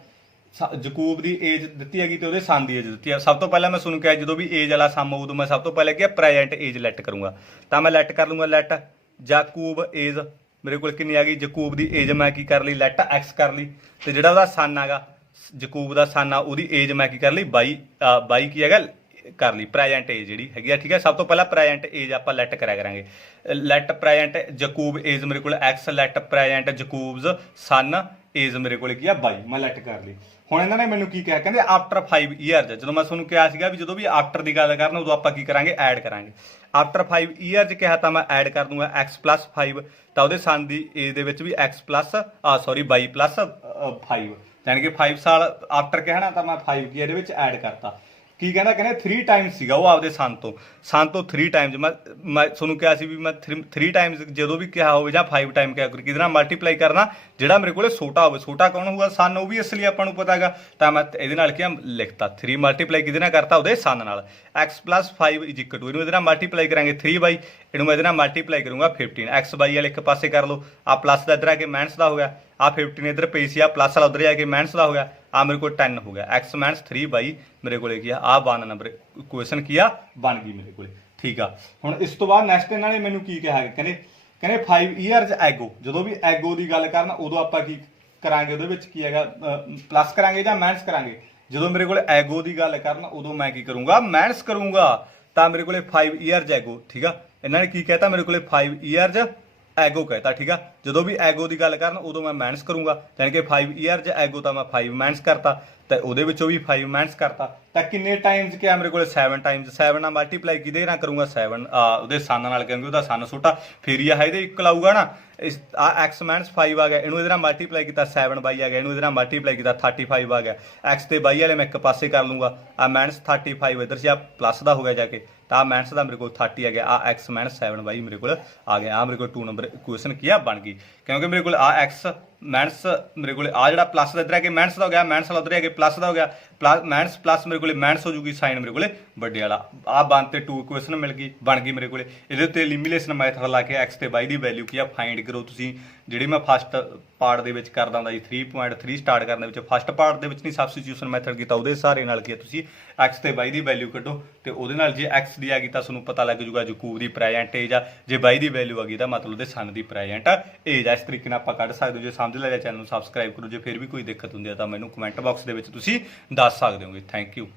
ਜਕੂਬ ਦੀ ਏਜ ਦਿੱਤੀ ਹੈਗੀ ਤੇ ਉਹਦੇ ਸਨ ਦੀ ਏਜ ਦਿੱਤੀ ਹੈ। ਸਭ ਤੋਂ ਪਹਿਲਾਂ ਮੈਂ ਤੁਹਾਨੂੰ ਕਿਹਾ ਜਦੋਂ ਵੀ ਏਜ ਵਾਲਾ ਸਮ ਉਦੋਂ ਮੈਂ ਸਭ ਤੋਂ ਪਹਿਲਾਂ ਕੀ ਪ੍ਰੈਜ਼ੈਂਟ ਏਜ ਲੈਟ ਕਰੂੰਗਾ, ਤਾਂ ਮੈਂ ਲੈਟ ਕਰ ਲੂੰਗਾ ਲੈਟ ਜਕੂਬ ਏਜ ਮੇਰੇ ਕੋਲ ਕਿੰਨੀ ਆ ਗਈ, ਜਕੂਬ ਦੀ ਏਜ ਮੈਂ ਕੀ ਕਰ ਲਈ ਲੈਟ x ਕਰ ਲਈ, ਤੇ ਜਿਹੜਾ ਉਹਦਾ ਸਨ ਹੈਗਾ ਜਕੂਬ ਦਾ ਸਨ ਆ ਉਹਦੀ ਏਜ ਮੈਂ ਕੀ ਕਰ ਲਈ 22 ਕੀ ਹੈਗਾ ਕਰ ਲਈ, ਪ੍ਰੈਜ਼ੈਂਟ ਏਜ ਜਿਹੜੀ ਹੈਗੀ ਆ ਠੀਕ ਹੈ। ਸਭ ਤੋਂ ਪਹਿਲਾਂ ਪ੍ਰੈਜ਼ੈਂਟ ਏਜ ਆਪਾਂ ਲੈਟ ਕਰਿਆ ਕਰਾਂਗੇ, ਲੈਟ ਪ੍ਰੈਜ਼ੈਂਟ ਜਕੂਬ ਏਜ ਮੇਰੇ ਕੋਲ x, ਲੈਟ ਪ੍ਰੈਜ਼ੈਂਟ ਜਕੂਬਸ ਸਨ ਏਜ ਮੇਰੇ ਕੋਲ ਕੀ ਆ 22, ਮੈਂ ਲੈਟ ਕਰ ਲਈ। ਹੁਣ ਇਹਨਾਂ ਨੇ ਮੈਨੂੰ ਕੀ ਕਿਹਾ, ਕਹਿੰਦੇ ਆਫਟਰ 5 ਈਅਰਸ, ਜਦੋਂ ਮੈਂ ਤੁਹਾਨੂੰ ਕਿਹਾ ਸੀਗਾ ਵੀ ਜਦੋਂ ਵੀ ਆਫਟਰ ਦੀ ਗੱਲ ਕਰਨਾ ਉਦੋਂ ਆਪਾਂ ਕੀ ਕਰਾਂਗੇ ਐਡ ਕਰਾਂਗੇ, ਆਫਟਰ 5 ਈਅਰਸ ਕਿਹਾ ਤਾਂ ਮੈਂ ਐਡ ਕਰ ਦੂੰਗਾ x+5, ਤਾਂ ਉਹਦੇ ਸਨ ਦੀ ਏਜ ਦੇ ਵਿੱਚ ਵੀ y+5, ਯਾਨੀ ਕਿ 5 ਸਾਲ ਆਫਟਰ ਕਹਿਣਾ ਤਾਂ ਮੈਂ 5 ਕੀ ਇਹਦੇ ਵਿੱਚ ਐਡ ਕਰਤਾ। ਕੀ ਕਹਿੰਦਾ, ਕਹਿੰਦੇ 3 ਟਾਈਮਸ ਸੀਗਾ ਉਹ ਆਪਦੇ ਸਨ ਤੋਂ 3 ਟਾਈਮਸ, ਮੈਂ ਤੁਹਾਨੂੰ ਕਿਹਾ ਸੀ ਵੀ ਮੈਂ 3 ਟਾਈਮਸ ਜਦੋਂ ਵੀ ਕਿਹਾ ਹੋਵੇ ਜਾਂ 5 ਟਾਈਮ ਕਿਹਾ ਕਰੀ, ਕਿਹਦੇ ਨਾਲ ਮਲਟੀਪਲਾਈ ਕਰਨਾ ਜਿਹੜਾ ਮੇਰੇ ਕੋਲੇ ਛੋਟਾ ਹੋਵੇ, ਛੋਟਾ ਕੌਣ ਹੋਊਗਾ ਸਨ, ਉਹ ਵੀ ਇਸ ਲਈ ਆਪਾਂ ਨੂੰ ਪਤਾ ਹੈਗਾ, ਤਾਂ ਮੈਂ ਇਹਦੇ ਨਾਲ ਕੀ ਲਿਖਤਾ 3 ਮਲਟੀਪਲਾਈ ਕਿਹਦੇ ਨਾਲ ਕਰਤਾ ਉਹਦੇ ਸਨ ਨਾਲ, x+5 ਇਹਨੂੰ ਇਹਦੇ ਨਾਲ ਮਲਟੀਪਲਾਈ ਕਰਾਂਗੇ 3y, ਇਹਨੂੰ ਮੈਂ ਇਹਦੇ ਨਾਲ ਮਲਟੀਪਲਾਈ ਕਰੂੰਗਾ 15, x y ਵਾਲੇ ਇੱਕ ਪਾਸੇ ਕਰ ਲਓ, ਆ ਪਲੱਸ ਦਾ ਇੱਧਰ ਆ ਕੇ ਮਾਈਨਸ ਦਾ ਹੋ ਗਿਆ, ਆ 15 ਇੱਧਰ ਪਈ ਸੀ, ਆ ਪਲੱਸ ਵਾਲਾ ਉੱਧਰ ਆ ਕੇ ਮਾਈਨਸ ਦਾ ਹੋ ਗਿਆ, ਆ ਮੇਰੇ ਕੋਲ 10 ਹੋ ਗਿਆ, x - 3y ਮੇਰੇ ਕੋਲੇ ਕੀ ਆ 1 ਨੰਬਰ ਇਕੁਏਸ਼ਨ ਕੀ ਆ ਬਣ ਗਈ ਮੇਰੇ ਕੋਲੇ ਠੀਕ ਆ। ਹੁਣ ਇਸ ਤੋਂ ਬਾਅਦ ਨੈਕਸਟ ਇਹਨਾਂ ਨੇ ਮੈਨੂੰ ਕੀ ਕਿਹਾ, ਕਹਿੰਦੇ 5 ਈਅਰਸ ਐਗੋ, ਜਦੋਂ ਵੀ ਐਗੋ ਦੀ ਗੱਲ ਕਰਨ ਉਦੋਂ ਆਪਾਂ ਕੀ ਕਰਾਂਗੇ, ਉਹਦੇ ਵਿੱਚ ਕੀ ਹੈਗਾ ਪਲੱਸ ਕਰਾਂਗੇ ਜਾਂ ਮਾਈਨਸ ਕਰਾਂਗੇ, ਜਦੋਂ ਮੇਰੇ ਕੋਲ ਐਗੋ ਦੀ ਗੱਲ ਕਰਨ ਉਦੋਂ ਮੈਂ ਕੀ ਕਰੂੰਗਾ ਮਾਈਨਸ ਕਰੂੰਗਾ, ਤਾਂ ਮੇਰੇ ਕੋਲੇ 5 ਈਅਰਸ ਐਗੋ ਠੀਕ ਆ। ਇਹਨਾਂ ਨੇ ਕੀ ਕਹਿਤਾ ਮੇਰੇ ਕੋਲੇ 5 ਈਅਰਸ ਐਗੋ ਕਹਿਤਾ ਠੀਕ ਆ, ਜਦੋਂ ਵੀ ਐਗੋ ਦੀ ਗੱਲ ਕਰਨ ਉਦੋਂ ਮੈਂ ਮਾਈਨਸ ਕਰੂੰਗਾ, ਯਾਨੀ ਕਿ 5 ਈਅਰਸ ਐਗੋ ਤਾਂ ਮੈਂ 5 ਮਾਈਨਸ ਕਰਤਾ, ਤੇ ਉਹਦੇ ਵਿੱਚੋਂ ਵੀ 5 ਮਾਈਨਸ ਕਰਤਾ, ਤਾਂ ਕਿੰਨੇ ਟਾਈਮਸ ਕਿਹਾ ਮੇਰੇ ਕੋਲੇ 7 ਟਾਈਮਸ, 7 ਨਾਲ ਮਲਟੀਪਲਾਈ ਕਿਹਦੇ ਨਾਲ ਕਰੂੰਗਾ 7 ਉਹਦੇ ਸਨ ਨਾਲ, ਕਿਉਂਕਿ ਉਹਦਾ ਸਨ ਛੋਟਾ, ਫਿਰ ਇਹ ਇਹਦੇ ਇਕੁਅਲ ਆਊਗਾ ਨਾ, ਆ x - 5 ਆ ਗਿਆ, ਇਹਨੂੰ ਇਹਦੇ ਨਾਲ ਮਲਟੀਪਲਾਈ ਕੀਤਾ 7y ਆ ਗਿਆ, ਇਹਨੂੰ ਇਹਦੇ ਨਾਲ ਮਲਟੀਪਲਾਈ ਕੀਤਾ 35 ਆ ਗਿਆ, x ਤੇ y ਵਾਲੇ ਮੈਂ ਇੱਕ ਪਾਸੇ ਕਰ ਲੂੰਗਾ, ਆ -35 ਇੱਧਰ ਸੀ ਆ ਪਲੱਸ ਦਾ ਹੋ ਗਿਆ ਜਾ ਕੇ, ਤਾਂ ਮਾਈਨਸ ਦਾ ਮੇਰੇ ਕੋਲ 30 ਆ ਗਿਆ, ਆ x - 7y ਮੇਰੇ ਕੋਲ ਆ ਗਿਆ, ਆ ਮੇਰੇ ਕੋਲ 2 ਨੰਬਰ ਇਕੁਏਸ਼ਨ ਕੀ ਆ ਬਣ ਗਈ, ਕਿਉਂਕਿ ਮੇਰੇ ਕੋਲ ਆ x ਮਾਈਨਸ ਮੇਰੇ ਕੋਲ ਆ ਜਿਹੜਾ ਪਲੱਸ ਦਾ ਇੱਧਰ ਆ ਕੇ ਮਾਈਨਸ ਦਾ ਹੋ ਗਿਆ, ਮਾਈਨਸ ਵਾਲਾ ਉੱਧਰ ਆ ਕੇ ਪਲੱਸ ਦਾ ਹੋ ਗਿਆ, ਮਾਈਨਸ ਪਲੱਸ ਮੇਰੇ ਕੋਲੇ ਮਾਈਨਸ ਹੋ ਜੂਗੀ, ਸਾਈਨ ਮੇਰੇ ਕੋਲੇ ਵੱਡੇ ਵਾਲਾ। ਆ 1 ਤੇ 2 ਇਕੁਏਸ਼ਨ ਮਿਲ ਗਈ, ਬਣ ਗਈ ਮੇਰੇ ਕੋਲੇ। ਇਹਦੇ ਉੱਤੇ ਐਲੀਮੀਨੇਸ਼ਨ ਮੈਥਡ ਲਾ ਕੇ x ਤੇ y ਦੀ ਵੈਲਿਊ ਕੀ ਆ ਫਾਈਂਡ ਕਰੋ ਤੁਸੀਂ। ਜਿਹੜੀ ਮੈਂ ਫਸਟ ਪਾਰਟ ਦੇ ਵਿੱਚ ਕਰਦਾ ਹੁੰਦਾ ਜੀ 3.3 ਸਟਾਰਟ ਕਰਨ ਦੇ ਵਿੱਚ, ਫਸਟ ਪਾਰਟ ਦੇ ਵਿੱਚ ਨਹੀਂ ਸਬਸਟੀਟਿਊਸ਼ਨ ਮੈਥਡ ਕੀਤਾ, ਉਹਦੇ ਸਹਾਰੇ ਨਾਲ ਕੀ ਆ ਤੁਸੀਂ x ਤੇ y ਦੀ ਵੈਲਿਊ ਕੱਢੋ, ਤੇ ਉਹਦੇ ਨਾਲ ਜੇ x ਦੀ ਆ ਗਈ ਤਾਂ ਤੁਹਾਨੂੰ ਪਤਾ ਲੱਗ ਜੂਗਾ ਜਕੂਬ ਦੀ ਪ੍ਰੈਜੈਂਟ ਏਜ ਆ, ਜੇ y ਦੀ ਵੈਲਿਊ ਆ ਗਈ ਤਾਂ ਮਤਲਬ ਉਹਦੇ ਸਨ ਦੀ ਪ੍ਰੈਜੈਂਟ ਏਜ ਆ। ਇਸ ਤਰੀਕੇ ਨਾਲ ਆਪਾਂ ਕੱਢ ਸਕਦੇ ਹੋ। ਜੇ ਸਮਝ ਲਿਆ ਚੈਨਲ ਨੂੰ ਸਬਸਕ੍ਰਾਈਬ ਕਰੋ। ਜੇ ਫਿਰ ਵੀ ਕੋਈ ਦਿੱਕਤ ਹੁੰਦੀ ਆ ਤਾਂ ਮੈਨੂੰ ਕਮੈਂਟ ਬਾਕਸ ਦੇ ਵਿੱਚ ਤੁਸੀਂ ਦੱਸ ਸਕਦੇ ਹੋਗੇ। Thank you.